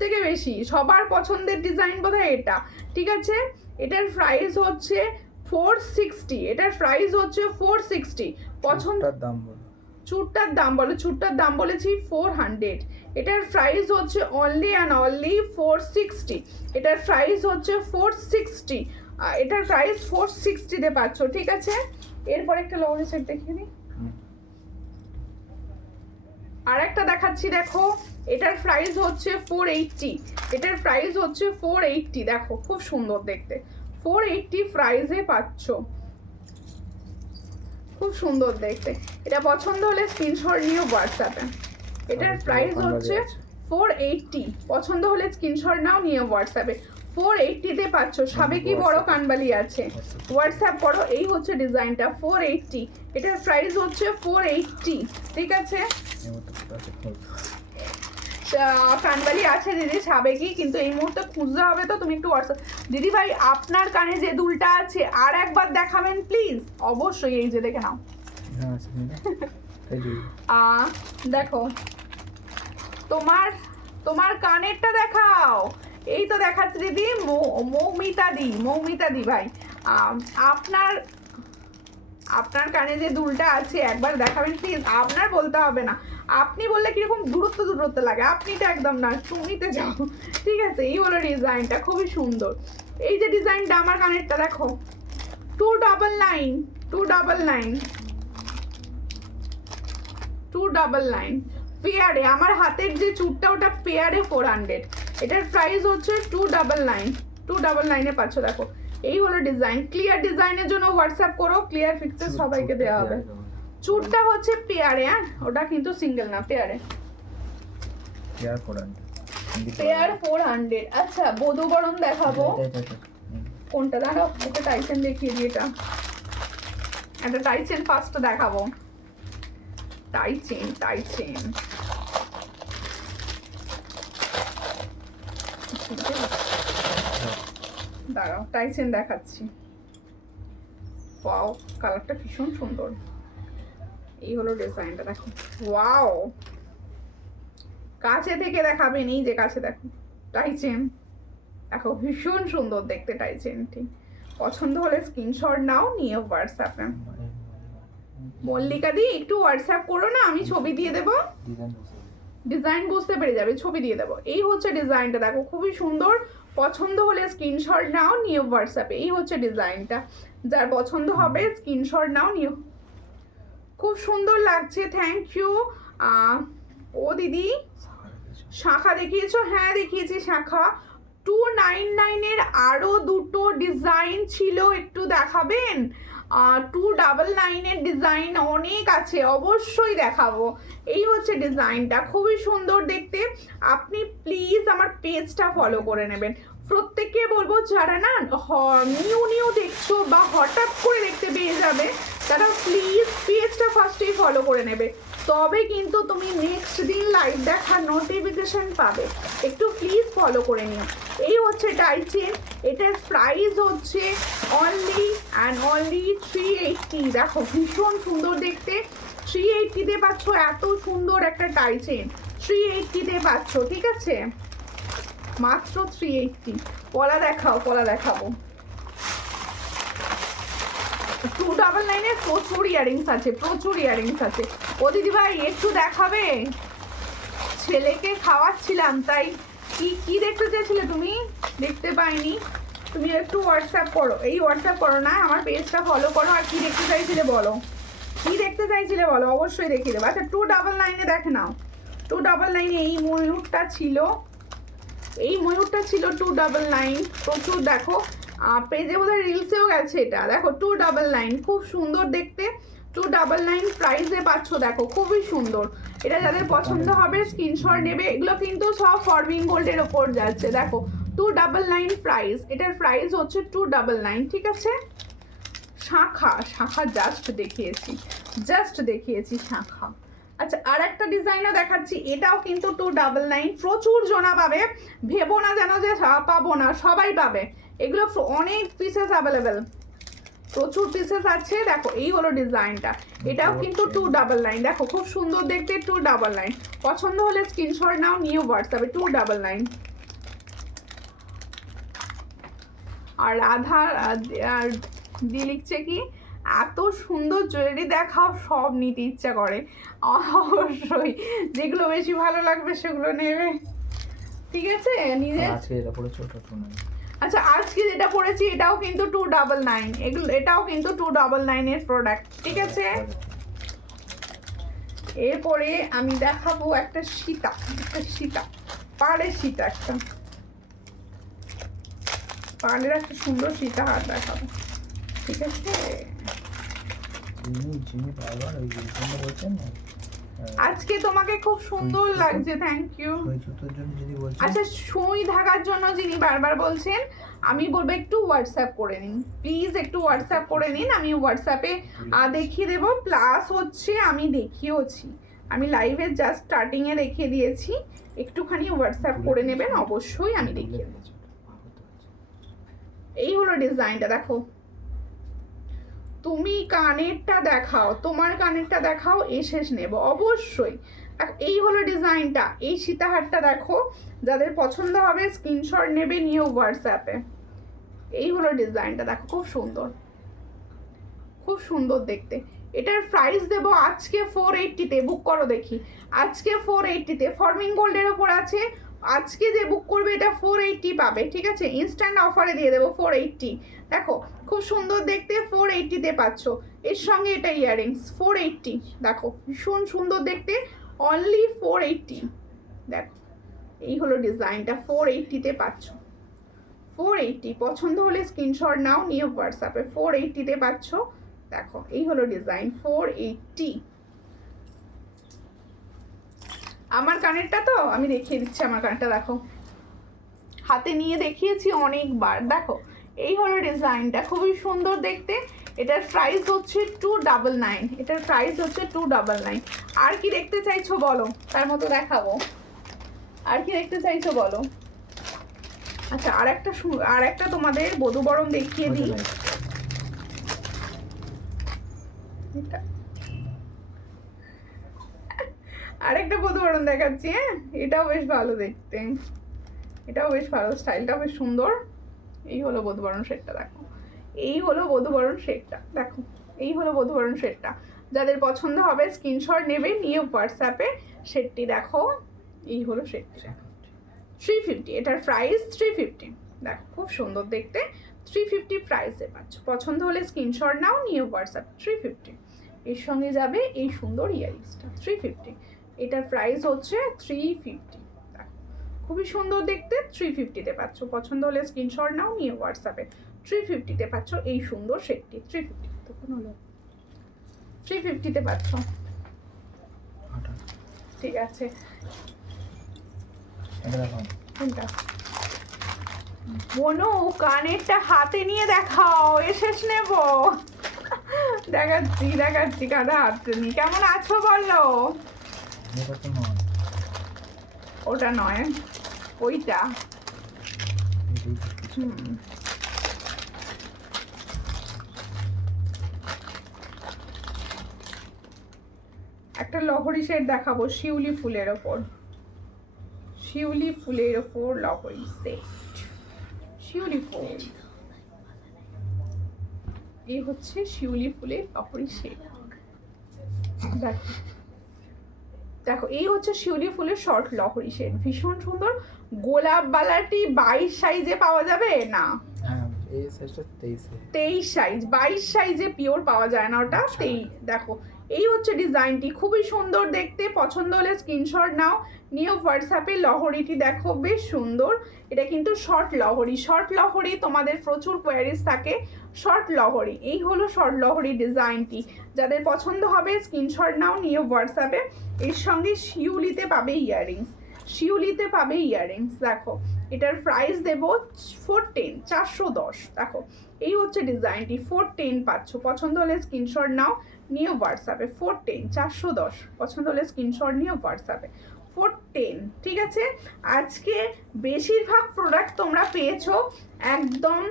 থেকে বেশি সবার পছন্দের ডিজাইন বোধহয় এটা, ঠিক আছে। এটার প্রাইস হচ্ছে 460, এটার প্রাইস হচ্ছে 460। চুড়টার দাম বলো। চুড়টার দাম বলো, চুড়টার দাম বলেছি 400। এটার প্রাইস হচ্ছে অনলি অ্যান্ড অনলি 460। এটার প্রাইস হচ্ছে 460, এটার প্রাইস 460-তে পাচ্ছ, ঠিক আছে। এরপর একটা লংয়ের সেট দেখিয়ে দিই, আর একটা দেখাচ্ছি, দেখো এটার প্রাইস হচ্ছে 480। এটার প্রাইস হচ্ছে 480, দেখো খুব সুন্দর দেখতে, 480 প্রাইসে পাচ্ছ, খুব সুন্দর দেখতে। এটা পছন্দ হলে স্ক্রিনশট নিও হোয়াটসঅ্যাপে। এটার প্রাইস হচ্ছে 480, পছন্দ হলে স্ক্রিনশট নাও নিও হোয়াটসঅ্যাপে। 480-তে পাচ্ছ, সাবেকি বড় কানবালি আছে, হোয়াটসঅ্যাপ করো। এই হচ্ছে ডিজাইনটা 480, এটার প্রাইস হচ্ছে 480, ঠিক আছে। কানবালি আছে দিদি সাবেকি, কিন্তু এই মুহূর্তে খুঁজতে হবে, তো তুমি একটু হোয়াটসঅ্যাপ। দিদি ভাই আপনার কানে যে দুলটা আছে আর একবার দেখাবেন প্লিজ, অবশ্যই। এই যে দেখে নাও, দেখো তোমার কানেরটা দেখাও। এই তো দেখাচ্ছে দিদি, মৌমিতা দি ভাই, আপনার কানে যে দুলটা আছে একবার দেখাবেন প্লিজ। আপনার বলতে হবে না, আপনি বললে কিরকম দূরত্ব লাগে, আপনিটা একদম না, তুমিতে যাও, ঠিক আছে। এই হলো ডিজাইনটা, খুবই সুন্দর। এই যে ডিজাইনটা, আমার কানেরটা দেখো, 299 পেয়ারে। আমার হাতের যে চুটটা ওটা পেয়ারে 400। এটার প্রাইস হচ্ছে 299 পাচ্ছ, দেখো। এই হলো ডিজাইন। ক্লিয়ার ডিজাইনের জন্য হোয়াটসঅ্যাপ করো, ক্লিয়ার পিকচার সবাইকে দেওয়া হবে। চুটটা হচ্ছে পেয়ারে, ওটা কিন্তু সিঙ্গেল না, পেয়ারে, পেয়ার 400। আচ্ছা বধূবরণ দেখাবো, কোনটা দেখাবো? একটা টাইসেন দেখিয়ে দিই, এটা একটা টাইসেন ফার্স্ট দেখাবো। টাইচেন দাঁড়াও, টাইচেন দেখাচ্ছি। ওয়াও, কালারটা ভীষণ সুন্দর। এই হলো ডিজাইনটা, দেখো। ওয়াও, কাছে থেকে দেখাবেন, এই যে কাছে দেখো টাইচেন, দেখো ভীষণ সুন্দর দেখতে টাইচেনটি। পছন্দ হলে স্ক্রিনশট নাও, নিয়ে হোয়াটসঅ্যাপে। মল্লিকা দি একটু হোয়াটসঅ্যাপ করো না, আমি ছবি দিয়ে দেবো, ডিজাইন বুঝতে পেরে যাবে, ছবি দিয়ে দেবো। এই হচ্ছে ডিজাইনটা, দেখো খুবই সুন্দর। পছন্দ হলে স্ক্রিনশট নাও, নিয়ে হোয়াটসঅ্যাপে। এই হচ্ছে ডিজাইনটা, যার পছন্দ হবে স্ক্রিনশট নাও, নিও। খুব সুন্দর লাগছে, থ্যাংক ইউ। ও দিদি শাখা দেখিয়েছো? হ্যাঁ দেখিয়েছি শাখা। 299-এর আরও দুটো ডিজাইন ছিল, একটু দেখাবেন? 299-এর ডিজাইন অনেক আছে, অবশ্যই দেখাবো। এই হচ্ছে ডিজাইনটা, খুবই সুন্দর দেখতে। আপনি প্লিজ আমার পেজটা ফলো করে নেবেন। প্রত্যেককে বলবো যারা না নিউ দেখছো বা হঠাৎ করে দেখতে পেয়ে যাবে, তারা প্লিজ পেজটা ফার্স্টেই ফলো করে নেবে, তবে কিন্তু তুমি নেক্সট দিন লাইভ দেখার নোটিফিকেশন পাবে। একটু প্লিজ ফলো করে নিও। এই হচ্ছে টাইচেন, এটার প্রাইস হচ্ছে অনলি অ্যান্ড অনলি 380। দেখো ভীষণ সুন্দর দেখতে, 380-তে পাচ্ছ এত সুন্দর একটা টাইচেন, 380-তে পাচ্ছ, ঠিক আছে, মাত্র 380। পলা দেখাবো। 299-এর প্রচুর ইয়ারিংস আছে, ও দিদি ভাই একটু দেখাবে? ছেলেকে খাওয়াচ্ছিলাম, তাই কি দেখতে চেয়েছিলে তুমি? দেখতে পাইনি, তুমি একটু হোয়াটসঅ্যাপ করো। এই হোয়াটসঅ্যাপ করো না, আমার পেজটা ফলো করো। আর কি দেখতে চাইছিলে বলো, অবশ্যই দেখিয়ে দেবো। আচ্ছা 299-এ দেখে নাও, 299-এ এই ময়ূরটা ছিল, 299, প্রচুর। দেখো পেজে বোধহয় রিলসেও গেছে এটা, দেখো 299, খুব সুন্দর দেখতে। 299 প্রাইসে পাচ্ছ, দেখো খুবই সুন্দর। এটা যাদের পছন্দ হবে স্ক্রিনশট নেবে। এগুলো কিন্তু সব ফরবিং গোল্ডের ওপর যাচ্ছে, দেখো 299 প্রাইস। এটার প্রাইস হচ্ছে 299, ঠিক আছে। শাখা শাখা জাস্ট দেখিয়েছি শাখা। আচ্ছা আর একটা ডিজাইনও দেখাচ্ছি, এটাও কিন্তু 299, প্রচুর জনা পাবে, ভেবো না যেন যে পাবো না, সবাই পাবে। এগুলো অনেক পিসেস অ্যাভেলেবেল, প্রচুর পিসেস আছে। দেখো এই হলো ডিজাইনটা, এটাও কিন্তু 299, দেখো খুব সুন্দর দেখতে 299। পছন্দ হলে স্ক্রিনশট নাও, নিয়ে হোয়াটসঅ্যাপে 299। আর আর দিয়ে লিখছে কি, এত সুন্দর জুয়েলারি দেখাও, সব নিতে ইচ্ছা করে। অবশ্যই যেগুলো বেশি ভালো লাগবে সেগুলো নেবে, ঠিক আছে নিজে। আজকে এটা পড়েছো ওটা তো নাই। আচ্ছা আজকে যেটা পড়েছি এটাও কিন্তু 299, এটাও কিন্তু 299 এর প্রোডাক্ট, ঠিক আছে। এরপরে আমি দেখাবো একটা সীতা পাড়ের সীতা, একটা পাড়ের একটা সুন্দর সীতা হার দেখাবো, ঠিক আছে। যিনি বারবার ওই জন্য বলছেন না, আজকে তোমাকে খুব সুন্দর লাগছে, থ্যাংক ইউ। ওই জুতোর জন্য যিনি বলছেন, আচ্ছা সুই ঢাকার জন্য যিনি বারবার বলছেন, আমি বলবো একটু হোয়াটসঅ্যাপ করে নিন প্লিজ, একটু হোয়াটসঅ্যাপ করে নিন, আমি হোয়াটসঅ্যাপে দেখিয়ে দেবো। প্লাস হচ্ছে আমি দেখিয়েওছি, আমি লাইভে জাস্ট স্টার্টিংয়ে দেখিয়ে দিয়েছি, একটুখানি হোয়াটসঅ্যাপ করে নেবেন অবশ্যই, আমি দেখিয়ে দেবো। এই হলো ডিজাইনটা, দেখো তুমি কানেরটা দেখাও, তোমার কানেরটা দেখাও, শেষ নেব অবশ্যই। এই হলো ডিজাইনটা, এই সীতাহারটা দেখো, যাদের পছন্দ হবে স্ক্রিনশট নেবে, নিয়ে হোয়াটসঅ্যাপে। এই হলো ডিজাইনটা, দেখো খুব সুন্দর দেখতে। এটার প্রাইস দেবো আজকে 480-তে, বুক করো দেখি, আজকে 480-তে, ফর্মিং গোল্ডের ওপর আছে। আজকে যে বুক করবে এটা 480 পাবে, ঠিক আছে, ইনস্ট্যান্ট অফারে দিয়ে দেবো 480। দেখো খুব সুন্দর দেখতে, 480-তে পাচ্ছ। এর সঙ্গে এটা ইয়াররিংস 480, দেখো ভীষণ সুন্দর দেখতে, অনলি 480। দেখো এই হলো ডিজাইনটা, 480-তে পাচ্ছ, 480। পছন্দ হলে স্ক্রিনশট নাও, নিয়ে হোয়াটসঅ্যাপে 480-তে পাচ্ছ। দেখো এই হলো ডিজাইন 480। আমার কানেরটা তো আমি দেখিয়ে দিচ্ছি, আমার কানেরটা দেখো, হাতে নিয়ে দেখিয়েছি অনেকবার। দেখো এই হলো ডিজাইনটা, খুবই সুন্দর দেখতে। এটার প্রাইস হচ্ছে 299, এটার প্রাইস হচ্ছে 299। আর কি দেখতে চাইছো বলো, তার মতো দেখাবো। আর কি দেখতে চাইছো বলো। আচ্ছা আর একটা তোমাদের বধূবরণ দেখিয়ে দিই। আরেকটা বধূবরণ দেখাচ্ছি, হ্যাঁ এটাও বেশ ভালো দেখতে, এটাও বেশ ভালো, স্টাইলটাও বেশ সুন্দর। এই হলো বধূবরণ সেটটা, দেখো এই হলো বধূবরণ সেটটা, দেখো এই হলো বধূবরণ সেটটা। যাদের পছন্দ হবে স্ক্রিনশট নেবে, নিয়ে হোয়াটসঅ্যাপে সেটটি দেখো। এই হলো সেটটা 350, এটার প্রাইস 350। দেখো খুব সুন্দর দেখতে, 350 প্রাইসে পাচ্ছ। পছন্দ হলে স্ক্রিনশট নাও, নিয়ে হোয়াটসঅ্যাপ 350। এর সঙ্গে যাবে এই সুন্দর ইয়ারিংসটা 350, এটার প্রাইস হচ্ছে 350। দেখো খুবই সুন্দর দেখতে, 350-তে পাচ্ছ। পছন্দ হলে স্ক্রিনশট নাও, নিয়ে হোয়াটসঅ্যাপে 350-তে পাচ্ছ এই সুন্দর সেটটি। 350 তখন হলো 350-তে পাচ্ছ, ঠিক আছে। কোনটা বনো, কানেরটা হাতে নিয়ে দেখাও, শেষ নেব। দেখাচ্ছি কাদা হাতে নিয়ে। কেমন আছো বলো। ওটা নয়, ওইটা। একটা লহরি সেট দেখাবো, শিউলি ফুলের ওপর, শিউলি ফুলের ওপর লহরি সেট, শিউলি ফুল। এই হচ্ছে শিউলি ফুলের লহরি সেট। দেখো এই হচ্ছে শিউলি ফুলের শর্ট লহরি সেট, ভীষণ সুন্দর। গোলাপ বালাটি 22 সাইজে পাওয়া যাবে না, 23 সাইজ, 22 সাইজে পিওর পাওয়া যায় না, ওটা 23। দেখো এই হচ্ছে ডিজাইনটি, খুবই সুন্দর দেখতে। পছন্দ হলে স্ক্রিনশট নাও, নিয়ে হোয়াটসঅ্যাপে। লহরিটি দেখো বেশ সুন্দর, এটা কিন্তু শর্ট লহরি, তোমাদের প্রচুর কোয়ারিজ থাকে শর্ট লহরি। এই হলো শর্ট লহরি ডিজাইনটি, যাদের পছন্দ হবে স্ক্রিনশট নাও, নিয়ে হোয়াটসঅ্যাপে। এর সঙ্গে শিউলিতে পাবে ইয়াররিংস, দেখো এটার প্রাইস দেবো 410, 410। দেখো এই হচ্ছে ডিজাইনটি, 410 পাচ্ছ। পছন্দ হলে স্ক্রিনশট নাও, নিয়ে হোয়াটসঅ্যাপে 410, 410। পছন্দ হলে স্ক্রিনশট নিয়ে হোয়াটসঅ্যাপে 410। ঠিক আছে, আজকে বেশিরভাগ প্রোডাক্ট তোমরা পেয়েছো একদম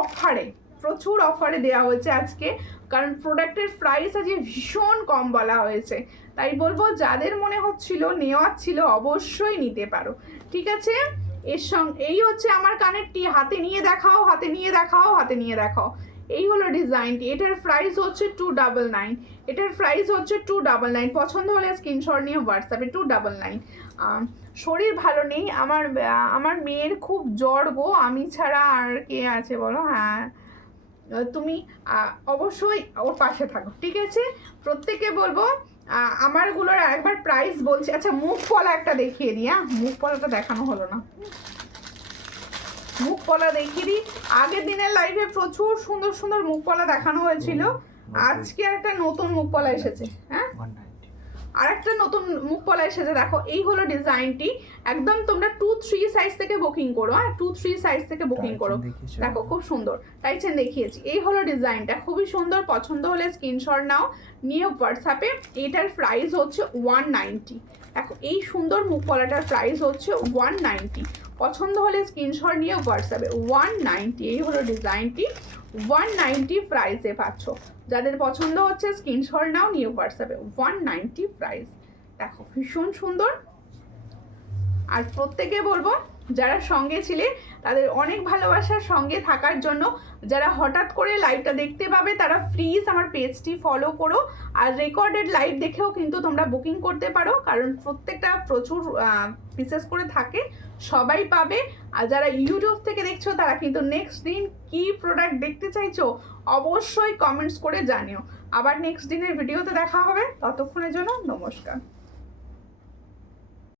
অফারে, প্রচুর অফারে দেওয়া হয়েছে আজকে, কারণ প্রোডাক্টের প্রাইস আজকে ভীষণ কম বলা হয়েছে। তাই বলবো যাদের মনে হচ্ছিল নেওয়ার ছিল অবশ্যই নিতে পারো। ঠিক আছে, এর সঙ্গে এই হচ্ছে আমার কানেরটি, হাতে নিয়ে দেখাও, হাতে নিয়ে দেখাও, হাতে নিয়ে দেখাও। এই হলো ডিজাইনটি, এটার প্রাইস হচ্ছে 299, এটার প্রাইস হচ্ছে 299। পছন্দ হলে স্ক্রিনশট নিয়ে হোয়াটসঅ্যাপে 299। শরীর ভালো নেই আমার, আমার মেয়ের খুব জ্বর গো, আমি ছাড়া আর কে আছে বলো? হ্যাঁ, তুমি অবশ্যই ওর পাশে থাকো। ঠিক আছে, প্রত্যেকে বলবো আমারগুলোর একবার প্রাইস বলছি। আচ্ছা, মুখ পলা একটা দেখিয়ে দিই। হ্যাঁ, মুখ পলাটা দেখানো হলো না, মুখ পলা দেখিয়ে দিই। আগের দিনের লাইভে প্রচুর সুন্দর সুন্দর মুখ পলা দেখানো হয়েছিল, আজকে একটা নতুন মুখ পলা এসেছে। হ্যাঁ, আর একটা নতুন মুখ পলা এসেছে। দেখো এই হলো ডিজাইনটি, একদম তোমরা 2-3 সাইজ থেকে বুকিং করো। হ্যাঁ, 2-3 সাইজ থেকে বুকিং করো। দেখো খুব সুন্দর টাইচেন দেখিয়েছি। এই হলো ডিজাইনটা, খুবই সুন্দর। পছন্দ হলে স্ক্রিনশট নাও, নিয়ে হোয়াটসঅ্যাপে। এটার প্রাইস হচ্ছে 190। দেখো এই সুন্দর মুখ পলাটার প্রাইস হচ্ছে 190। পছন্দ হলে স্ক্রিনশট নিয়ে হোয়াটসঅ্যাপে 190। এই হলো ডিজাইনটি, 190 প্রাইসে পাচ্ছ। যাদের পছন্দ হচ্ছে স্ক্রিনশট নাও, নিয়ে হোয়াটসঅ্যাপে 190 প্রাইস। দেখো ভীষণ সুন্দর। আর প্রত্যেকে বলবো যারা সঙ্গে ছিলে তাদের অনেক ভালোবাসার, সঙ্গে থাকার জন্য। যারা হঠাৎ করে লাইভটা দেখতে পাবে তারা প্লিজ আমার পেজটি ফলো করো, আর রেকর্ডেড লাইভ দেখেও কিন্তু তোমরা বুকিং করতে পারো, কারণ প্রত্যেকটা প্রচুর পিসেস করে থাকে, সবাই পাবে। আর যারা ইউটিউব থেকে দেখছো তারা কিন্তু নেক্সট দিন কি প্রোডাক্ট দেখতে চাইছো অবশ্যই কমেন্টস করে জানিও। আবার নেক্সট দিনের ভিডিওতে দেখা হবে, ততক্ষণের জন্য নমস্কার।